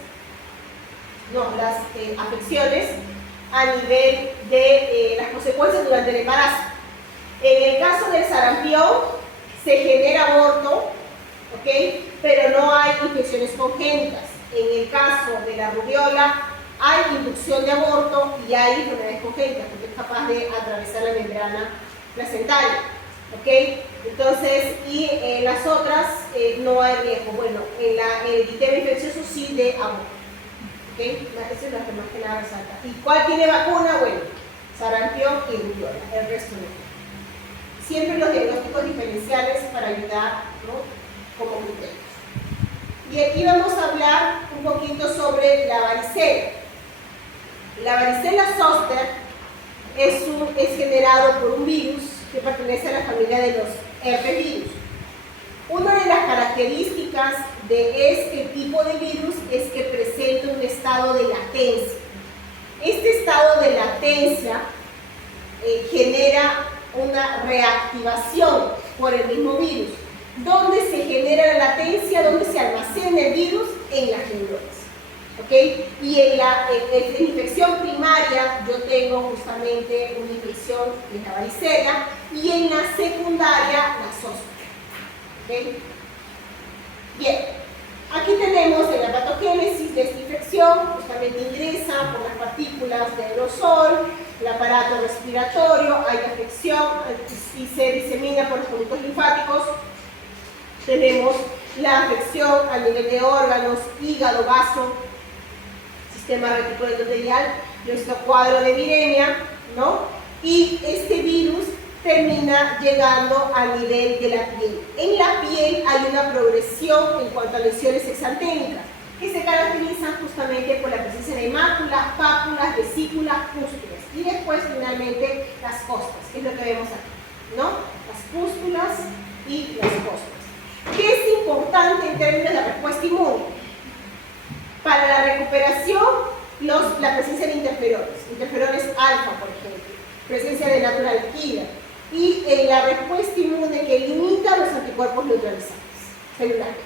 las afecciones a nivel de las consecuencias durante el embarazo. En el caso del sarampión se genera aborto, ¿ok?, pero no hay infecciones congénitas. En el caso de la rubiola hay inducción de aborto y hay enfermedades congénitas porque es capaz de atravesar la membrana placentaria, ¿ok? Entonces, y en las otras no hay riesgo. Bueno, en el eritema infeccioso sí de aborto, ¿ok? Esa es la que más que nada resalta. ¿Y cuál tiene vacuna? Bueno, sarampión y rubiola, el resto no. Siempre los diagnósticos diferenciales para ayudar, ¿no?, como criterios. Y aquí vamos a hablar un poquito sobre de la varicela. La varicela zoster es generado por un virus que pertenece a la familia de los herpesvirus. Una de las características de este tipo de virus es que presenta un estado de latencia. Este estado de latencia genera una reactivación por el mismo virus. ¿Dónde se genera la latencia? ¿Dónde se almacena el virus? En las neuronas. ¿Okay? Y en la infección primaria yo tengo justamente una infección de la varicela y en la secundaria la zoster. ¿Okay? Bien, aquí tenemos en la patogénesis de esta infección, justamente ingresa por las partículas de aerosol, el aparato respiratorio, hay afección y se disemina por los conductos linfáticos. Tenemos la afección a nivel de órganos, hígado, vaso, sistema reticuloendotelial, nuestro cuadro de viremia, ¿no? Y este virus termina llegando al nivel de la piel. En la piel hay una progresión en cuanto a lesiones exantémicas, que se caracterizan justamente por la presencia de máculas, pápulas, vesículas, pústulas. Y después, finalmente, las costas, que es lo que vemos aquí, ¿no? Las pústulas y las costas. ¿Qué es importante en términos de la respuesta inmune? Para la recuperación, la presencia de interferones alfa, por ejemplo, presencia de natural killer, y la respuesta inmune que limita los anticuerpos neutralizantes celulares.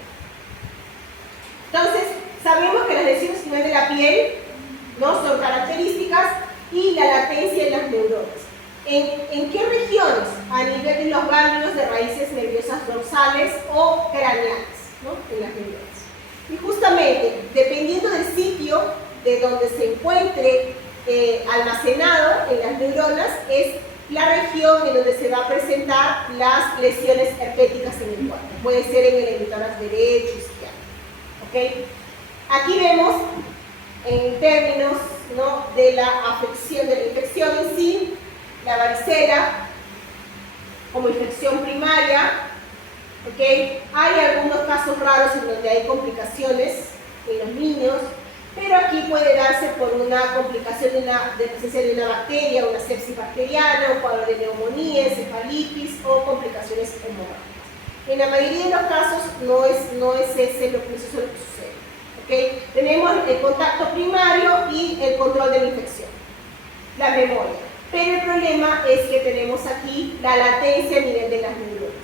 Entonces, sabemos que las lesiones a nivel de la piel no son características y la latencia en las neuronas. ¿En qué regiones? A nivel de los ganglios de raíces nerviosas dorsales o craneales, ¿no? En las neuronas. Y justamente, dependiendo del sitio de donde se encuentre almacenado en las neuronas, es la región en donde se va a presentar las lesiones herpéticas en el cuerpo. Puede ser en el hemitórax derecho, izquierdo. ¿Okay? Aquí vemos, en términos, ¿no?, de la afección, de la infección en sí, la varicela como infección primaria. ¿Okay? Hay algunos casos raros en donde hay complicaciones en los niños, pero aquí puede darse por una complicación de presencia de una bacteria, una sepsis bacteriana, un cuadro de neumonía, encefalitis o complicaciones hemorrágicas. En la mayoría de los casos no es ese lo que sucede. ¿Okay? Tenemos el contacto primario y el control de la infección, la memoria. Pero el problema es que tenemos aquí la latencia a nivel de las neuronas.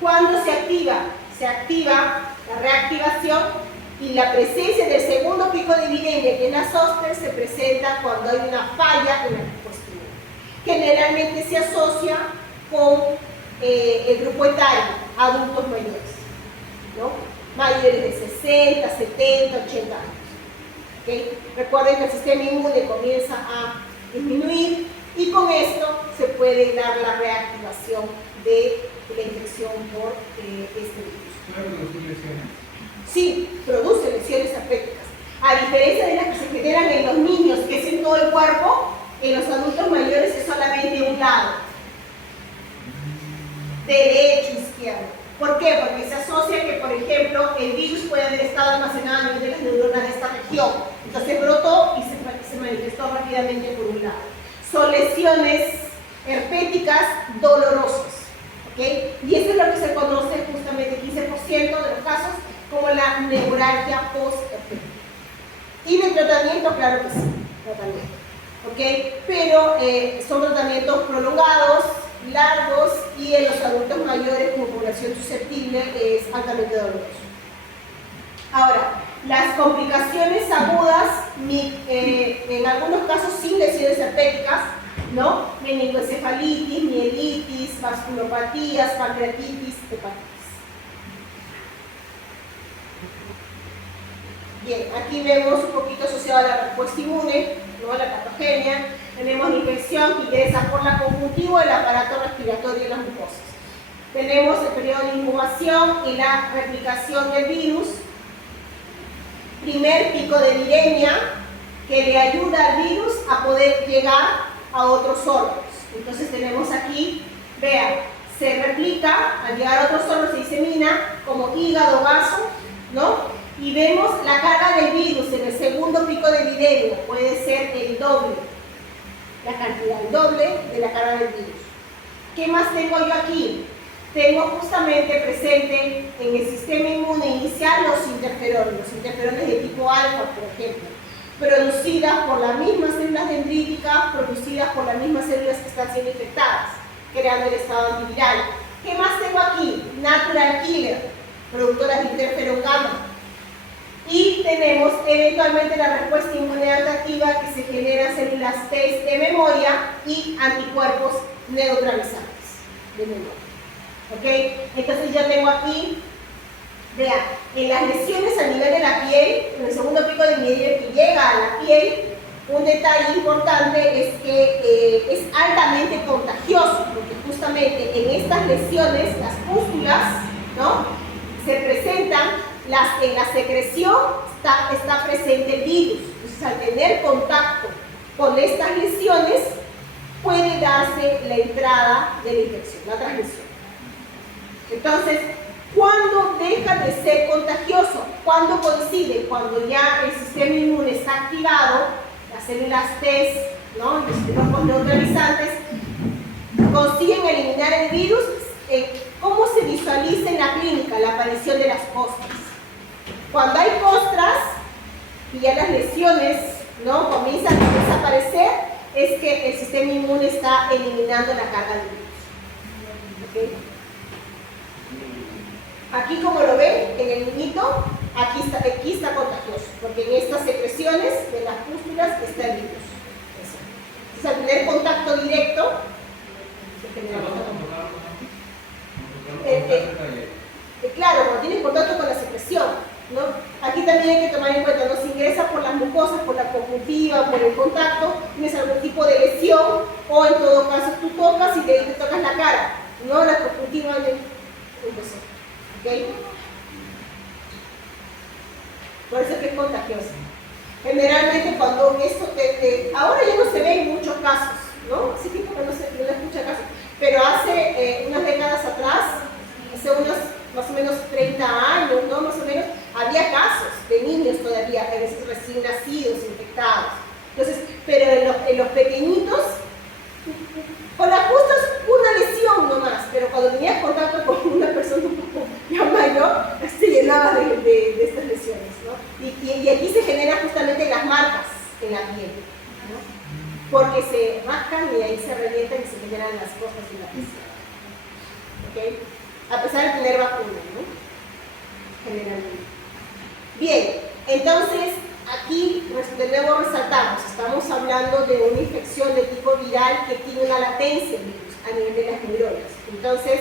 ¿Cuándo se activa? Se activa la reactivación y la presencia del segundo pico de viremia, que es la zoster, se presenta cuando hay una falla en la respuesta inmune. Generalmente se asocia con el grupo etario, adultos mayores, ¿no? Mayores de 60, 70, 80 años. ¿Okay? Recuerden que el sistema inmune comienza a disminuir y con esto se puede dar la reactivación de la infección por este virus. ¿Puede producir lesiones? Sí, produce lesiones herpéticas. A diferencia de las que se generan en los niños, que es en todo el cuerpo, en los adultos mayores es solamente un lado. Derecho, izquierdo. ¿Por qué? Porque se asocia que, por ejemplo, el virus puede haber estado almacenado a nivel de las neuronas de esta región. Entonces brotó y se manifestó rápidamente por un lado. Son lesiones herpéticas dolorosas. ¿Okay? Y eso es lo que se conoce justamente el 15% de los casos como la neuralgia post-herpética. Y de tratamiento, claro que sí, tratamiento. ¿Okay? Pero son tratamientos prolongados, largos, y en los adultos mayores como población susceptible es altamente doloroso. Ahora, las complicaciones agudas, en algunos casos sin lesiones herpéticas, ¿no? Meningoencefalitis, mielitis, vasculopatías, pancreatitis, hepatitis. Bien, aquí vemos un poquito asociado a la respuesta inmune, ¿no?, a la patogenia. Tenemos la infección que ingresa por la conjuntiva del aparato respiratorio y las mucosas. Tenemos el periodo de incubación y la replicación del virus. Primer pico de viremia que le ayuda al virus a poder llegar a otros órganos. Entonces tenemos aquí, vean, se replica, al llegar a otros órganos se disemina como hígado, vaso, ¿no? Y vemos la carga del virus en el segundo epidemia, puede ser el doble, la cantidad, el doble de la carga del virus. ¿Qué más tengo yo aquí? Tengo justamente presente en el sistema inmune inicial los interferones de tipo alfa, por ejemplo, producidas por las mismas células dendríticas, producidas por las mismas células que están siendo infectadas, creando el estado antiviral. ¿Qué más tengo aquí? Natural killer, productoras de interferón gamma. Y tenemos eventualmente la respuesta inmune adaptativa que se genera en células T de memoria y anticuerpos neutralizantes de memoria. ¿Ok? Entonces yo tengo aquí, vean, en las lesiones a nivel de la piel, en el segundo pico de Mendeleev que llega a la piel, un detalle importante es que es altamente contagioso, porque justamente en estas lesiones, las pústulas, ¿no?, se presentan, en la secreción está presente el virus. Entonces, al tener contacto con estas lesiones, puede darse la entrada de la infección, la transmisión. Entonces, ¿cuándo deja de ser contagioso? ¿Cuándo coincide? Cuando ya el sistema inmune está activado, las células T, ¿no?, los anticuerpos neutralizantes consiguen eliminar el virus. ¿Cómo se visualiza en la clínica la aparición de las costras? Cuando hay costras y ya las lesiones, ¿no?, comienzan a desaparecer, es que el sistema inmune está eliminando la carga del virus. ¿Okay? Aquí, como lo ven, en el niñito, aquí está contagioso, porque en estas secreciones de las pústulas está el virus. Entonces, al tener contacto directo, se genera claro, cuando tiene contacto con la secreción, ¿no? Aquí también hay que tomar en cuenta, ¿no?, si ingresa por las mucosas, por la conjuntiva, por el contacto, tienes algún tipo de lesión, o en todo caso tú tocas y de ahí te tocas la cara, ¿no?, la conjuntiva de ¿ok? Por eso es que es contagioso. Generalmente cuando esto, ahora ya no se ve en muchos casos, ¿no? Así que no se escucha casos, pero hace unas décadas atrás, hace unos más o menos 30 años, ¿no?, más o menos, había casos de niños todavía, a veces recién nacidos, infectados. Entonces, pero en los pequeñitos, con las justas una lesión nomás, pero cuando tenías contacto con una persona un poco ya mayor, se llenaba de estas lesiones, ¿no? Y aquí se generan justamente las marcas en la piel, ¿no?, porque se rascan y ahí se revientan y se generan las cosas en la piel. ¿Ok? A pesar de tener vacuna, ¿no?, generalmente. Bien, entonces aquí de nuevo resaltamos, estamos hablando de una infección de tipo viral que tiene una latencia virus a nivel de las neuronas. Entonces,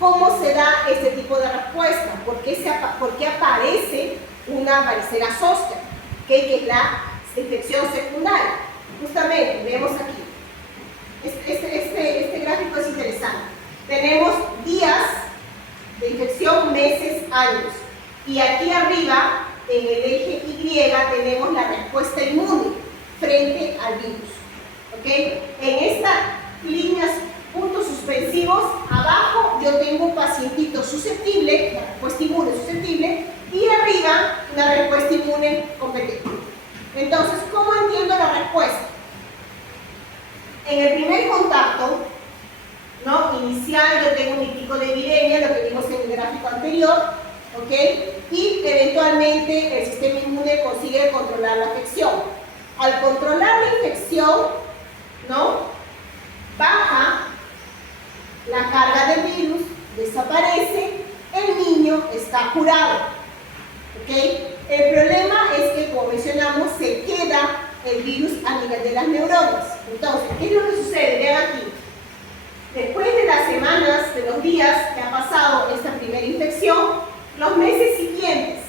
¿cómo se da este tipo de respuesta? ¿Por qué aparece una varicela zoster? Que es la infección secundaria. Justamente, vemos aquí. Este gráfico es interesante. Tenemos días de infección, meses, años. Y aquí arriba, en el eje Y, tenemos la respuesta inmune frente al virus. ¿Ok? En estas líneas, puntos suspensivos, abajo yo tengo un pacientito susceptible, la respuesta inmune susceptible, y arriba la respuesta inmune competente. Entonces, ¿cómo entiendo la respuesta? En el primer contacto, ¿no?, inicial, yo tengo mi pico de epidemia, lo que vimos en el gráfico anterior, ¿ok? Y eventualmente el sistema inmune consigue controlar la infección. Al controlar la infección, ¿no?, baja la carga del virus, desaparece, el niño está curado, ¿ok? El problema es que, como mencionamos, se queda el virus a nivel de las neuronas. Entonces, ¿qué es lo que sucede? Vean aquí. Después de las semanas, de los días que ha pasado esta primera infección, los meses siguientes,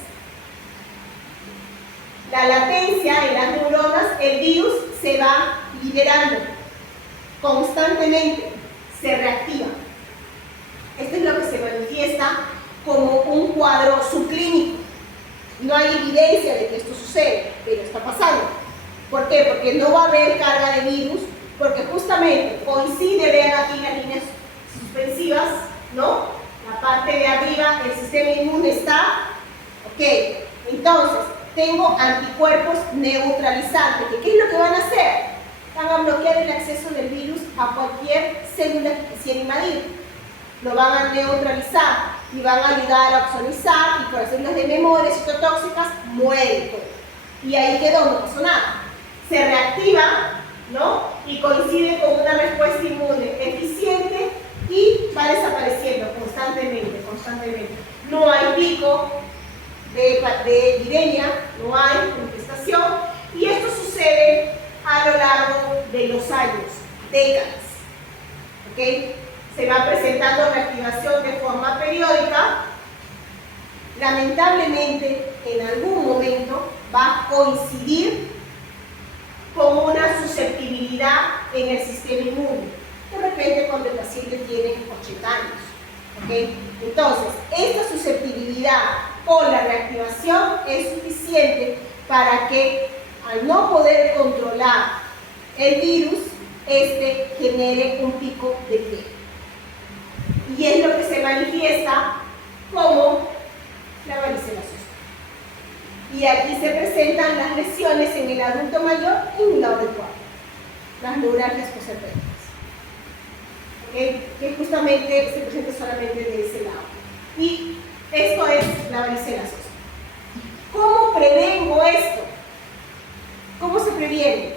la latencia en las neuronas, el virus se va liberando constantemente, se reactiva. Esto es lo que se manifiesta como un cuadro subclínico. No hay evidencia de que esto sucede, pero está pasando. ¿Por qué? Porque no va a haber carga de virus, porque justamente coincide, vean aquí las líneas suspensivas, ¿no? La parte de arriba, el sistema inmune está, ok. Entonces, tengo anticuerpos neutralizantes. ¿Qué es lo que van a hacer? Van a bloquear el acceso del virus a cualquier célula que quisiera invadir. Lo van a neutralizar y van a ayudar a opsonizar, y por las células de memoria citotóxicas mueren. Y ahí quedó, no pasó nada. Se reactiva, ¿no? Y coincide con una respuesta inmune eficiente y va desapareciendo constantemente. No hay pico de epidemia, no hay manifestación, y esto sucede a lo largo de los años, décadas. ¿Ok? Se va presentando reactivación de forma periódica. Lamentablemente, en algún momento va a coincidir con una susceptibilidad en el sistema inmune, de repente cuando el paciente tiene 80 años. ¿Okay? Entonces, esta susceptibilidad o la reactivación es suficiente para que, al no poder controlar el virus, genere un pico de fiebre. Y es lo que se manifiesta como la varicela zoster. Y aquí se presentan las lesiones en el adulto mayor y en el lado del cuerpo, las neuralgias posherpéticas. Que justamente se presenta solamente de ese lado. Y esto es la varicela zoster. ¿Cómo prevengo esto? ¿Cómo se previene?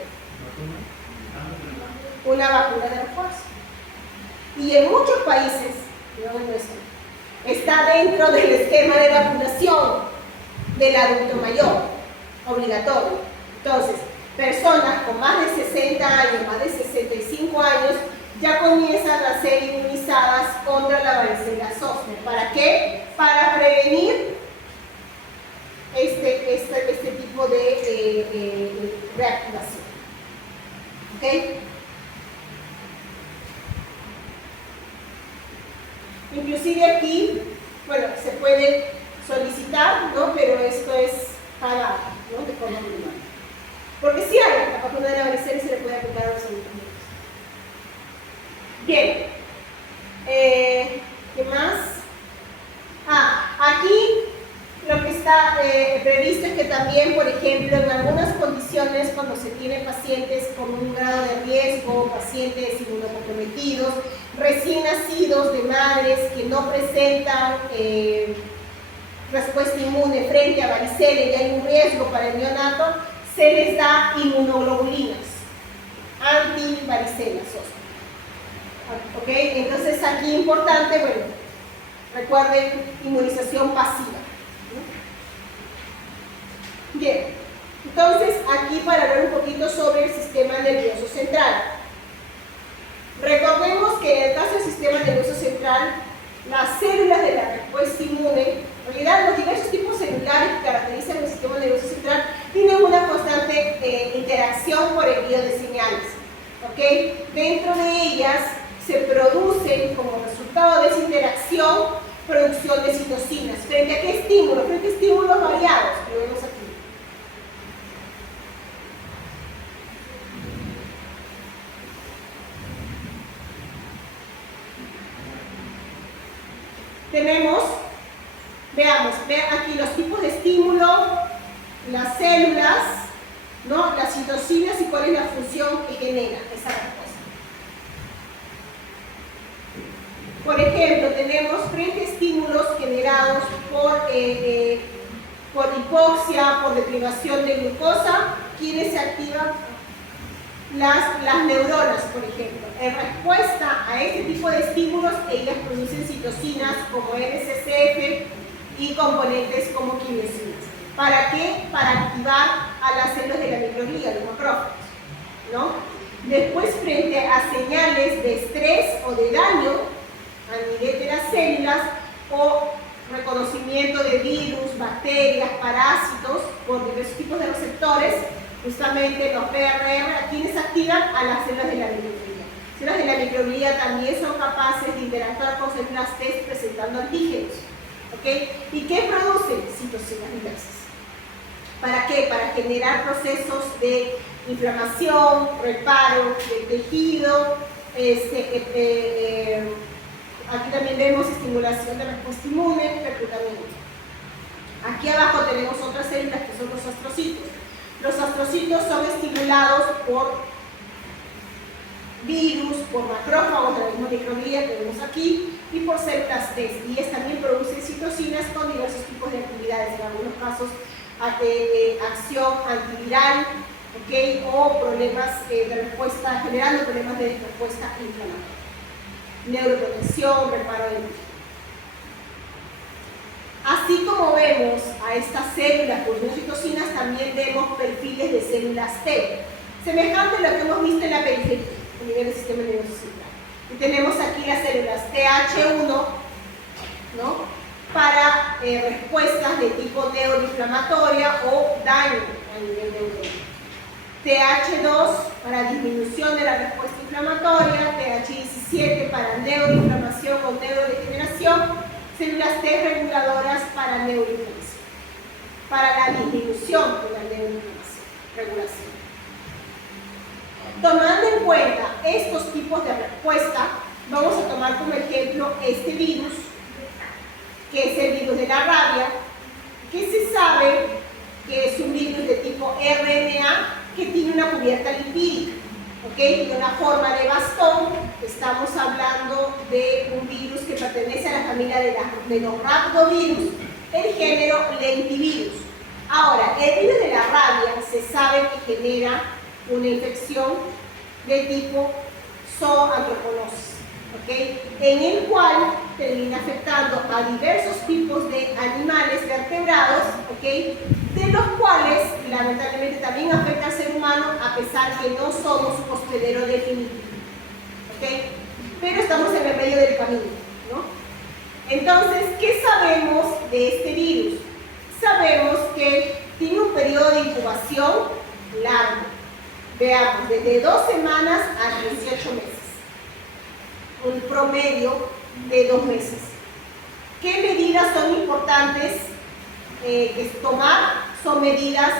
Una vacuna de refuerzo. Y en muchos países, no en nuestro, está dentro del esquema de vacunación del adulto mayor, obligatorio. Entonces, personas con más de 60 años, más de 65 años, ya comienzan a ser inmunizadas contra la varicela zoster. ¿Para qué? Para prevenir este tipo de reactivación. ¿Ok? Inclusive aquí, bueno, se puede solicitar, ¿no? Pero esto es pagado, ¿no? De forma privada. Porque sí hay la vacuna de la varicela y se le puede aplicar a los adultos mayores. Bien, ¿qué más? Aquí lo que está previsto es que también, por ejemplo, en algunas condiciones, cuando se tiene pacientes con un grado de riesgo, pacientes inmunocomprometidos, recién nacidos de madres que no presentan respuesta inmune frente a varicela y hay un riesgo para el neonato, se les da inmunoglobulinas anti-varicela zoster. ¿Ok? Entonces aquí importante, bueno, recuerden, inmunización pasiva. ¿No? Bien, entonces aquí para hablar un poquito sobre el sistema nervioso central. Recordemos que en el caso del sistema nervioso central, las células de la respuesta inmune, en realidad los diversos tipos celulares que caracterizan el sistema nervioso central, tienen una constante interacción por envío de señales. ¿Ok? Dentro de ellas se produce, como resultado de esa interacción, producción de citocinas. ¿Frente a qué estímulos? Frente a estímulos variados, que lo vemos aquí. Tenemos, veamos, vean aquí los tipos de estímulo, las células, ¿no? Las citocinas y cuál es la función que genera esa respuesta. Por ejemplo, tenemos frente a estímulos generados por hipoxia, por deprivación de glucosa, ¿quiénes se activan? Las neuronas, por ejemplo. En respuesta a este tipo de estímulos, ellas producen citocinas como NSCF y componentes como quinesinas. ¿Para qué? Para activar a las células de la microglía, los macrófagos, ¿no? Después, frente a señales de estrés o de daño a nivel de las células o reconocimiento de virus, bacterias, parásitos por diversos tipos de receptores, justamente los PRR, ¿a quiénes activan? A las células de la microglía. Las células de la microglía también son capaces de interactuar con células T presentando antígenos. ¿Okay? ¿Y qué producen? Citocinas diversas. ¿Para qué? Para generar procesos de inflamación, reparo del tejido, aquí también vemos estimulación de respuesta inmune, reclutamiento. Aquí abajo tenemos otras células que son los astrocitos. Los astrocitos son estimulados por virus, por macrófagos de la misma microglía que vemos aquí y por células T. Y también producen citocinas con diversos tipos de actividades, en algunos casos acción antiviral, ¿okay? O problemas de respuesta, generando problemas de respuesta inflamatoria. Neuroprotección, reparo de músculo. Así como vemos a estas células produciendo citocinas, también vemos perfiles de células T, semejante a lo que hemos visto en la periferia, a nivel del sistema nervioso central. Y tenemos aquí las células TH1, ¿no? Para respuestas de tipo neuroinflamatoria o daño a nivel neuronal. TH2 para disminución de la respuesta inflamatoria, TH17 para neuroinflamación o neurodegeneración, células T reguladoras para neuroinflamación, para la disminución de la neuroinflamación, regulación. Tomando en cuenta estos tipos de respuesta, vamos a tomar como ejemplo este virus, que es el virus de la rabia, que se sabe que es un virus de tipo RNA que tiene una cubierta lipídica, ¿ok? Tiene una forma de bastón. Estamos hablando de un virus que pertenece a la familia de los rhabdovirus, el género lentivirus. Ahora, el virus de la rabia se sabe que genera una infección de tipo zooantroponosis, ¿okay? En el cual termina afectando a diversos tipos de animales vertebrados, ¿okay? De los cuales lamentablemente también afecta al ser humano, a pesar que no somos su hospedero definitivo, ¿okay? Pero estamos en el medio del camino, ¿no? Entonces, ¿qué sabemos de este virus? Sabemos que tiene un periodo de incubación largo. Veamos, desde 2 semanas a 18 meses. Un promedio de 2 meses. ¿Qué medidas son importantes que tomar? Son medidas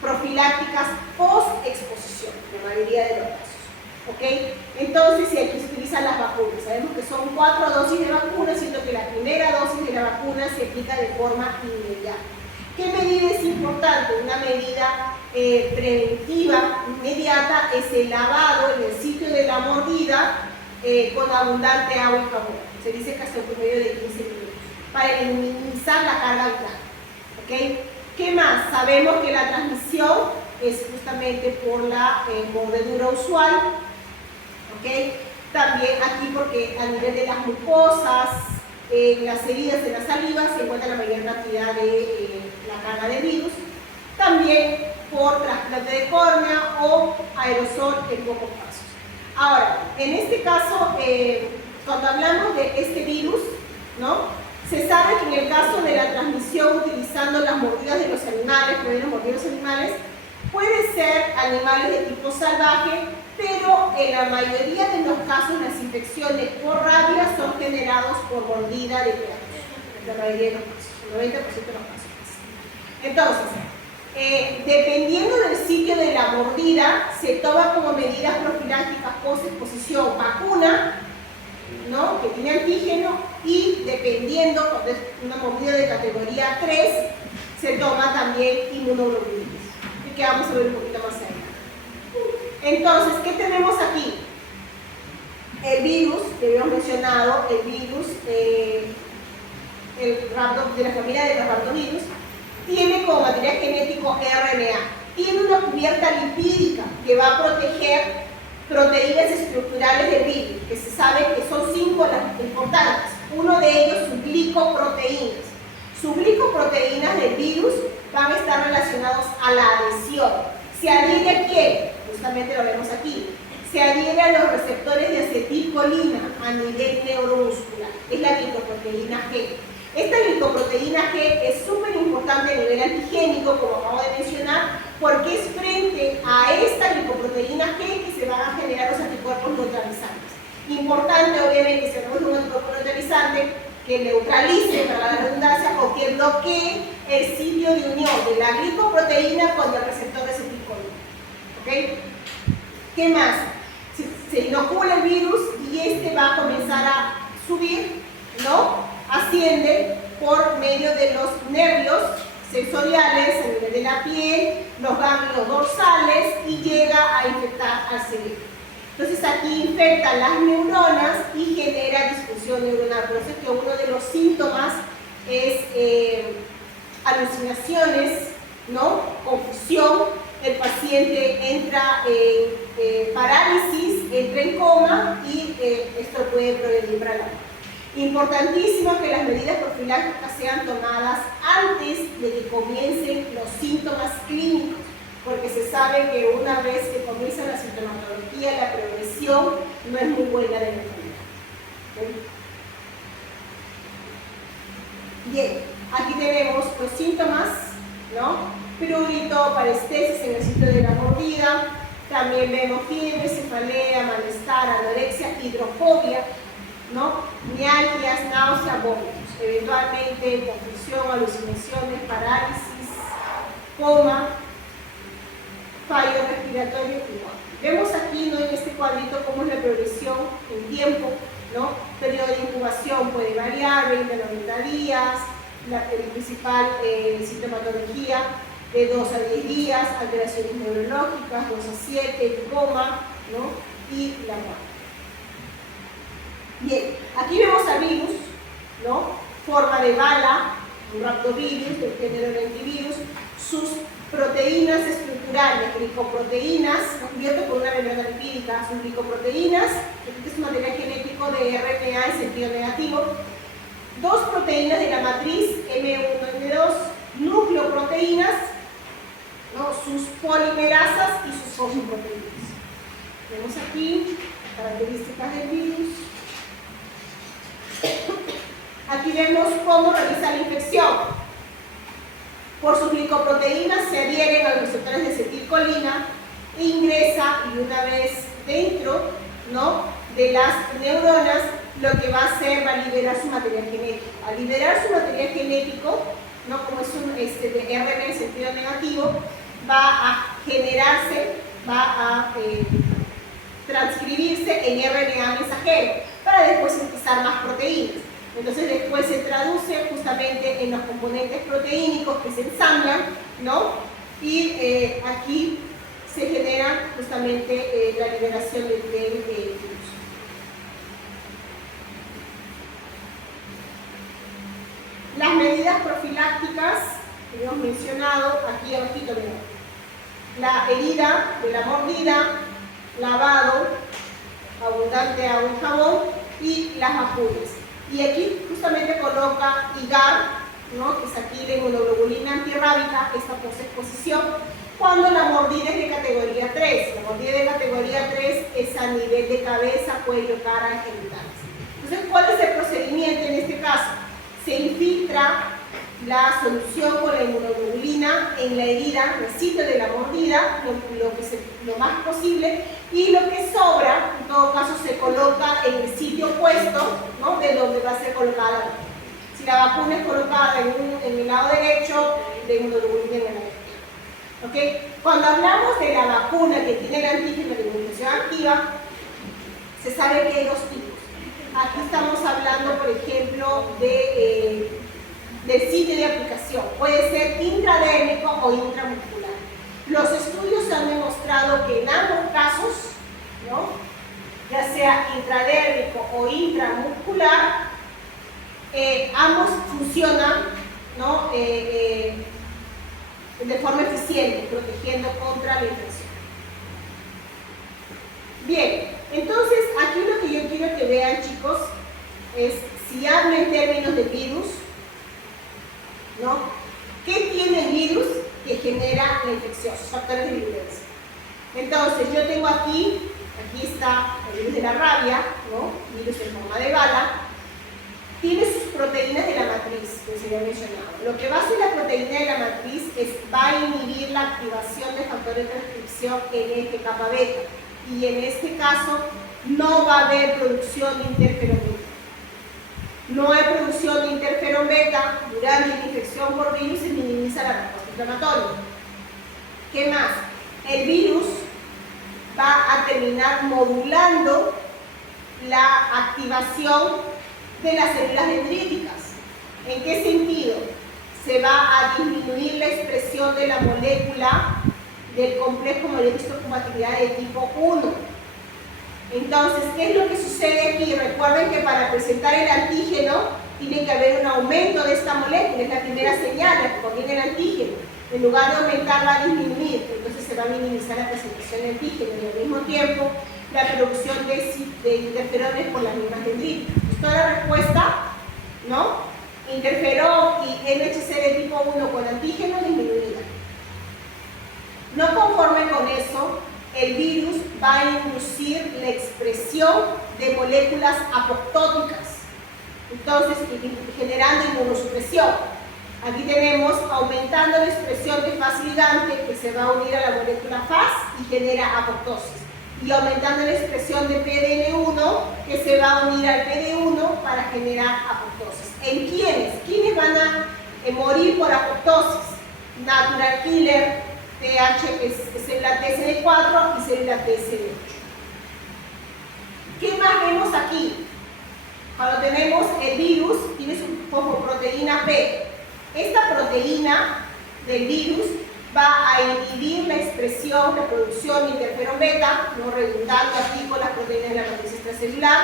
profilácticas post-exposición, la mayoría de los casos. ¿Okay? Entonces, si aquí se utilizan las vacunas, sabemos que son 4 dosis de vacuna, siendo que la primera dosis de la vacuna se aplica de forma inmediata. ¿Qué medida es importante? Una medida preventiva inmediata es el lavado en el sitio de la mordida con abundante agua y jabón. Se dice que hasta un promedio de 15 minutos para minimizar la carga viral. ¿Okay? ¿Qué más? Sabemos que la transmisión es justamente por la mordedura usual. ¿Okay? También aquí porque a nivel de las mucosas, las heridas de la saliva se encuentra la mayor cantidad de la carga de virus. También por trasplante de córnea o aerosol en pocos casos. Ahora, en este caso, cuando hablamos de este virus, ¿no? Se sabe que en el caso de la transmisión utilizando las mordidas de los animales, puede ser animales de tipo salvaje, pero en la mayoría de los casos las infecciones por rabia son generadas por mordida de perros. En la mayoría de los casos, el 90% de los casos. Entonces, dependiendo del sitio de la mordida, se toma como medidas profilácticas post-exposición vacuna, ¿no? Que tiene antígeno, y dependiendo, cuando es una mordida de categoría 3, se toma también inmunoglobulinas, que vamos a ver un poquito más adelante. Entonces, ¿qué tenemos aquí? El virus, que habíamos mencionado, el virus de la familia de los rhabdovirus, tiene como material genético RNA, tiene una cubierta lipídica que va a proteger proteínas estructurales del virus, que se sabe que son 5 las importantes. Uno de ellos, sus glicoproteínas. Sus glicoproteínas del virus van a estar relacionados a la adhesión. ¿Se adhiere a quién? Justamente lo vemos aquí. Se adhiere a los receptores de acetilcolina a nivel neuromuscular. Es la glicoproteína G. Esta glicoproteína G es súper importante a nivel antigénico, como acabo de mencionar, porque es frente a esta glicoproteína G que se van a generar los anticuerpos neutralizantes. Importante, obviamente, que si tenemos un anticuerpo neutralizante que neutralice, para la redundancia, o que bloquee el sitio de unión de la glicoproteína con el receptor de acetilcolina. ¿Okay? ¿Qué más? Se inocula el virus y este va a comenzar a subir, ¿no? Asciende por medio de los nervios sensoriales a nivel de la piel, los ganglios dorsales y llega a infectar al cerebro. Entonces aquí infecta las neuronas y genera disfunción neuronal. Por eso es que uno de los síntomas es alucinaciones, ¿no? Confusión. El paciente entra en parálisis, entra en coma y esto puede progredir para la muerte. Importantísimo que las medidas profilácticas sean tomadas antes de que comiencen los síntomas clínicos, porque se sabe que una vez que comienza la sintomatología, la progresión no es muy buena de la enfermedad. Bien, aquí tenemos los síntomas, ¿no? Prurito, parestesis en el sitio de la mordida, también vemos fiebre, cefalea, malestar, anorexia, hidrofobia, ¿no? Mialgias, náusea, vómitos, eventualmente confusión, alucinaciones, parálisis, coma, fallo respiratorio igual. Vemos aquí, ¿no? En este cuadrito cómo es la progresión en tiempo, ¿no? Periodo de incubación puede variar, 20 a 90 días, la principal sintomatología de 2 a 10 días, alteraciones neurológicas, 2 a 7, coma, ¿no? Y la muerte. Bien, aquí vemos a virus, ¿no? Forma de bala, un raptovirus del género lentivirus, sus proteínas estructurales, glicoproteínas, cubierto por una membrana lipídica, sus glicoproteínas, este es un material genético de RNA en sentido negativo, 2 proteínas de la matriz, M1 y M2, nucleoproteínas, ¿no? Sus polimerasas y sus fosfoproteínas. Vemos aquí características del virus. Aquí vemos cómo realiza la infección. Por sus glicoproteínas se adhieren a los receptores de acetilcolina e ingresa, y una vez dentro, ¿no? de las neuronas, lo que va a hacer va a liberar su material genético. Al liberar su material genético, ¿no? como es un de RNA en sentido negativo, va a generarse, va a transcribirse en RNA mensajero para después sintetizar más proteínas. Entonces después se traduce justamente en los componentes proteínicos que se ensamblan, ¿no? Y aquí se genera justamente la liberación del virus. Las medidas profilácticas que hemos mencionado, aquí abajito vemos la herida de la mordida, lavado, abundante agua y jabón y las vacunas. Y aquí justamente coloca IGAR, ¿no? que es aquí la inmunoglobulina antirrábica, esta posexposición, cuando la mordida es de categoría 3. La mordida de categoría 3 es a nivel de cabeza, cuello, cara y genitales. Entonces, ¿cuál es el procedimiento en este caso? Se infiltra la solución con la inmunoglobulina en la herida, en el sitio de la mordida, lo más posible, y lo que sobra, en todo caso, se coloca en el sitio opuesto, ¿no? de donde va a ser colocada la vacuna. Si la vacuna es colocada en el lado derecho, la inmunoglobulina en el lado izquierdo. ¿Okay? Cuando hablamos de la vacuna que tiene el antígeno de inmunización activa, se sabe que hay 2 tipos. Aquí estamos hablando, por ejemplo, del sitio de aplicación. Puede ser intradérmico o intramuscular. Los estudios han demostrado que en ambos casos, ¿no? ya sea intradérmico o intramuscular, ambos funcionan, ¿no? de forma eficiente, protegiendo contra la infección. Bien, entonces aquí lo que yo quiero que vean, chicos, es si hablo en términos de virus, ¿no? ¿Qué tiene el virus que genera la infección? Sus factores de virulencia. Entonces, yo tengo aquí está el virus de la rabia, ¿no? Virus en forma de bala. Tiene sus proteínas de la matriz, que se había mencionado. Lo que va a hacer la proteína de la matriz va a inhibir la activación de factores de transcripción en este capa beta. Y en este caso, no va a haber producción de interferón beta. No hay producción de interferón beta durante la infección por virus, se minimiza la respuesta inflamatoria. ¿Qué más? El virus va a terminar modulando la activación de las células dendríticas. ¿En qué sentido? Se va a disminuir la expresión de la molécula del complejo moléculo-compatibilidad de tipo 1. Entonces, ¿qué es lo que sucede aquí? Recuerden que para presentar el antígeno tiene que haber un aumento de esta molécula, es la primera señal, la que contiene el antígeno. En lugar de aumentar, va a disminuir, entonces se va a minimizar la presentación del antígeno y al mismo tiempo la producción de interferones por las mismas dendritas. Toda la respuesta, ¿no? Interferón y MHC de tipo 1 con antígeno disminuida. No conforme con eso, el virus va a inducir la expresión de moléculas apoptóticas, entonces generando inmunosupresión. Aquí tenemos aumentando la expresión de FAS ligante que se va a unir a la molécula FAS y genera apoptosis, y aumentando la expresión de PDN1 que se va a unir al PD1 para generar apoptosis. ¿En quiénes? ¿Quiénes van a morir por apoptosis? Natural killer, TH, que es célula TSD4 y célula TSD8. ¿Qué más vemos aquí? Cuando tenemos el virus, tiene su fosfoproteína P. Esta proteína del virus va a inhibir la expresión, la producción de interferón beta, no redundante aquí con las proteínas de la matriz extracelular,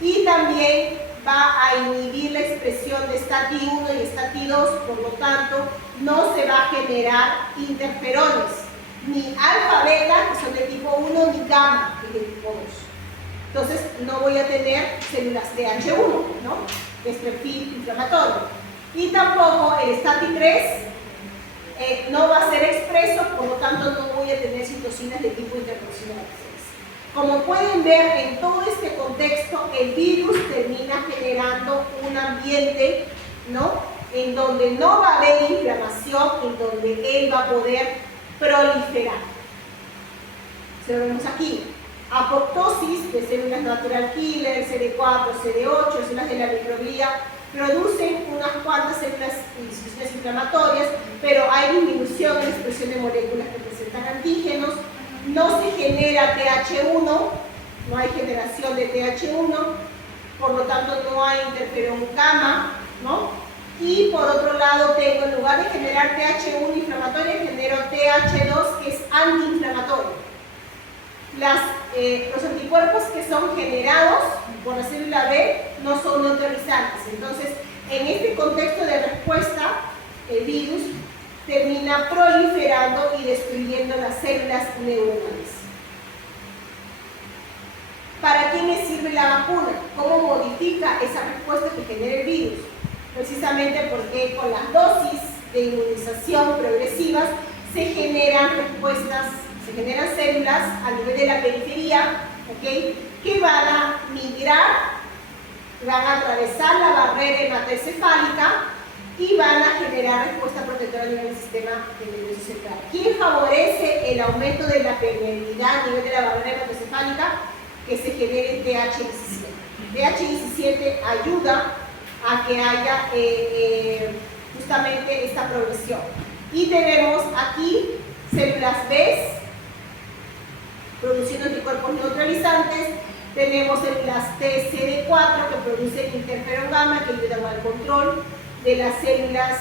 y también va a inhibir la expresión de STAT1 y STAT2, por lo tanto, no se va a generar interferones, ni alfa beta, que son de tipo 1, ni gamma, que es de tipo 2. Entonces, no voy a tener células TH1, ¿no? Que es perfil inflamatorio. Y tampoco el STAT3 no va a ser expreso, por lo tanto, no voy a tener citocinas de tipo interpersonal. Como pueden ver, en todo este contexto, el virus termina generando un ambiente, ¿no?, en donde no va a haber inflamación, en donde él va a poder proliferar. Se lo vemos aquí. Apoptosis de células natural killer, CD4, CD8, células de la microglía, producen unas cuantas células y disposiciones inflamatorias, pero hay disminución en la expresión de moléculas que presentan antígenos. No se genera TH1, no hay generación de TH1, por lo tanto no hay interferón gamma, ¿no? Y por otro lado tengo, en lugar de generar TH1 inflamatorio, genero TH2 que es antiinflamatorio. Los anticuerpos que son generados por la célula B no son neutralizantes. Entonces, en este contexto de respuesta, el virus termina proliferando y destruyendo las células neuronales. ¿Para qué me sirve la vacuna? ¿Cómo modifica esa respuesta que genera el virus? Precisamente porque con las dosis de inmunización progresivas se generan respuestas, se generan células a nivel de la periferia, ¿okay?, que van a migrar, van a atravesar la barrera hematocefálica y van a generar respuesta protectora a nivel del sistema nervioso central. ¿Quién favorece el aumento de la permeabilidad a nivel de la barrera hematocefálica? Que se genere TH17. TH17 ayuda a que haya justamente esta progresión. Y tenemos aquí células B produciendo anticuerpos neutralizantes. Tenemos células TCD4 que producen interferón gamma que ayudan al control de las células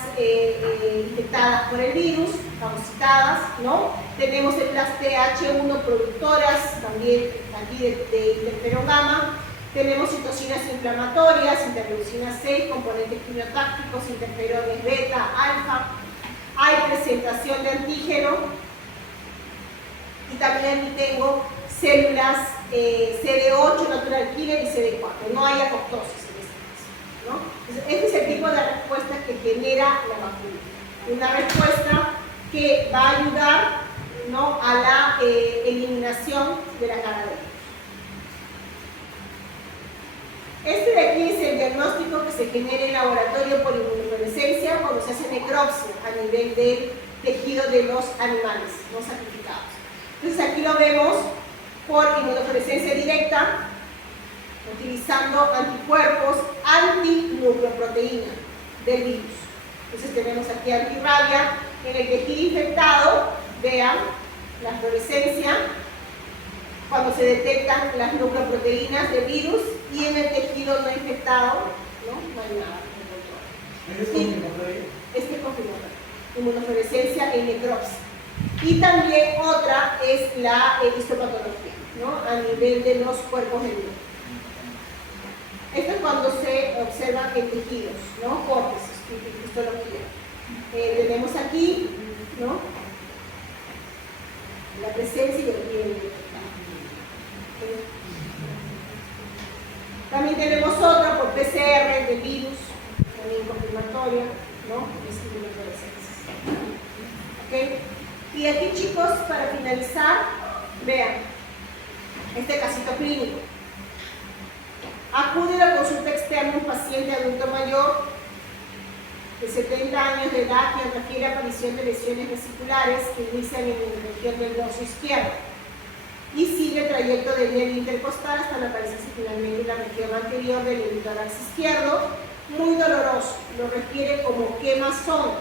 infectadas por el virus, fagocitadas, ¿no? Tenemos células TH1 productoras también aquí de interferón gamma. Tenemos citocinas inflamatorias, interleucina 6, componentes quimiotácticos, interferones beta, alfa. Hay presentación de antígeno. Y también aquí tengo células CD8, natural killer y CD4. No hay apoptosis en este caso, ¿no? Entonces, este es el tipo de respuesta que genera la vacuna. Una respuesta que va a ayudar, ¿no?, a la eliminación de la carga de virus. Este de aquí es el diagnóstico que se genera en laboratorio por inmunofluorescencia cuando se hace necropsia a nivel del tejido de los animales no sacrificados. Entonces aquí lo vemos por inmunofluorescencia directa, utilizando anticuerpos antinucleoproteína del virus. Entonces tenemos aquí antirrabia en el tejido infectado, vean la fluorescencia, cuando se detectan las nucleoproteínas del virus, y en el tejido no infectado, no hay nada. ¿Es confirmatorio? Este es confirmatorio. Inmunofluorescencia en necropsia. Y también otra es la histopatología, ¿no? A nivel de los cuerpos de vida. Esto es cuando se observan en tejidos, ¿no? Cortes, histología. Tenemos aquí, ¿no? La presencia y el bien. También tenemos otra por PCR de virus, también confirmatoria, ¿no? Es inmunofluorescencia. ¿Ok? Y aquí, chicos, para finalizar, vean este casito clínico. Acude a la consulta externa un paciente adulto mayor de 70 años de edad que refiere a aparición de lesiones vesiculares que inician en la región del dorso izquierdo y sigue el trayecto de vía intercostal hasta localizarse finalmente en la región anterior del tórax izquierdo, muy doloroso, lo refiere como quemazón,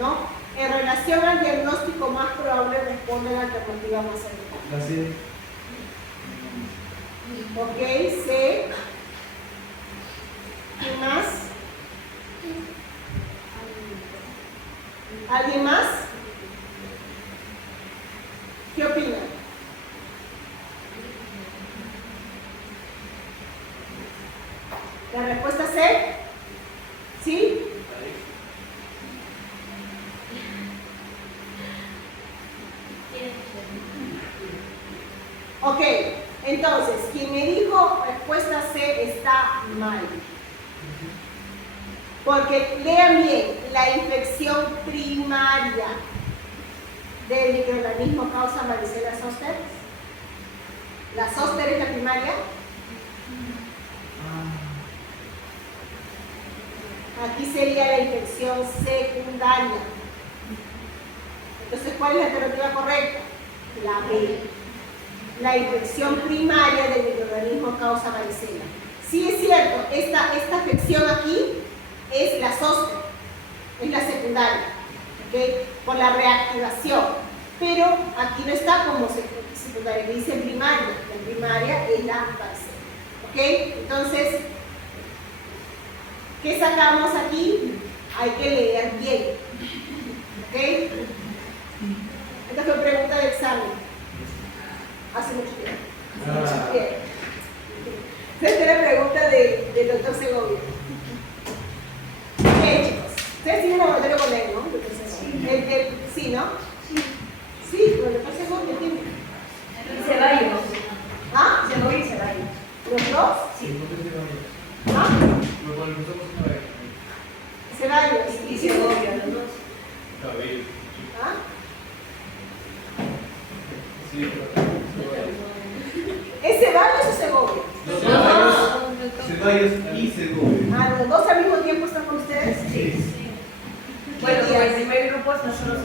¿no? En relación al diagnóstico más probable responde a la alternativa más adecuada. La C. Ok, C. ¿Quién más? ¿Alguien más? ¿Qué opina? ¿La respuesta C? ¿Sí? Ok, entonces, quien me dijo respuesta C está mal. Porque lean bien, la infección primaria del microorganismo causa varicela zoster. ¿La zoster es la primaria? Aquí sería la infección secundaria. Entonces, ¿cuál es la alternativa correcta? La B. La infección primaria del microorganismo causa varicela. Sí es cierto, esta afección aquí es la zoster, es la secundaria, ¿okay? Por la reactivación. Pero aquí no está como secundaria, que dice primaria. La primaria es la varicela. ¿Ok? Entonces, ¿qué sacamos aquí? Hay que leer bien. ¿Ok? Esta fue pregunta de examen. Hace mucho tiempo. Esta es la pregunta del doctor Segovia. Ok, chicos. Ustedes tienen laboratorio con él, ¿no? Sí, ¿no? Sí, pero el doctor Segovia tiene. Ceballos. ¿Ah? Segovia y Ceballos. ¿Los dos? Sí. ¿Ah? Lo cual empezamos una vez. Ceballos. Y Segovia, los dos. Cabello. ¿Ah? Sí, pero. ¿Es Ceballos o Segovia? Ceballos y Segovia. Ah, ¿los dos al mismo tiempo están con ustedes? Sí. Bueno, como el primer grupo nosotros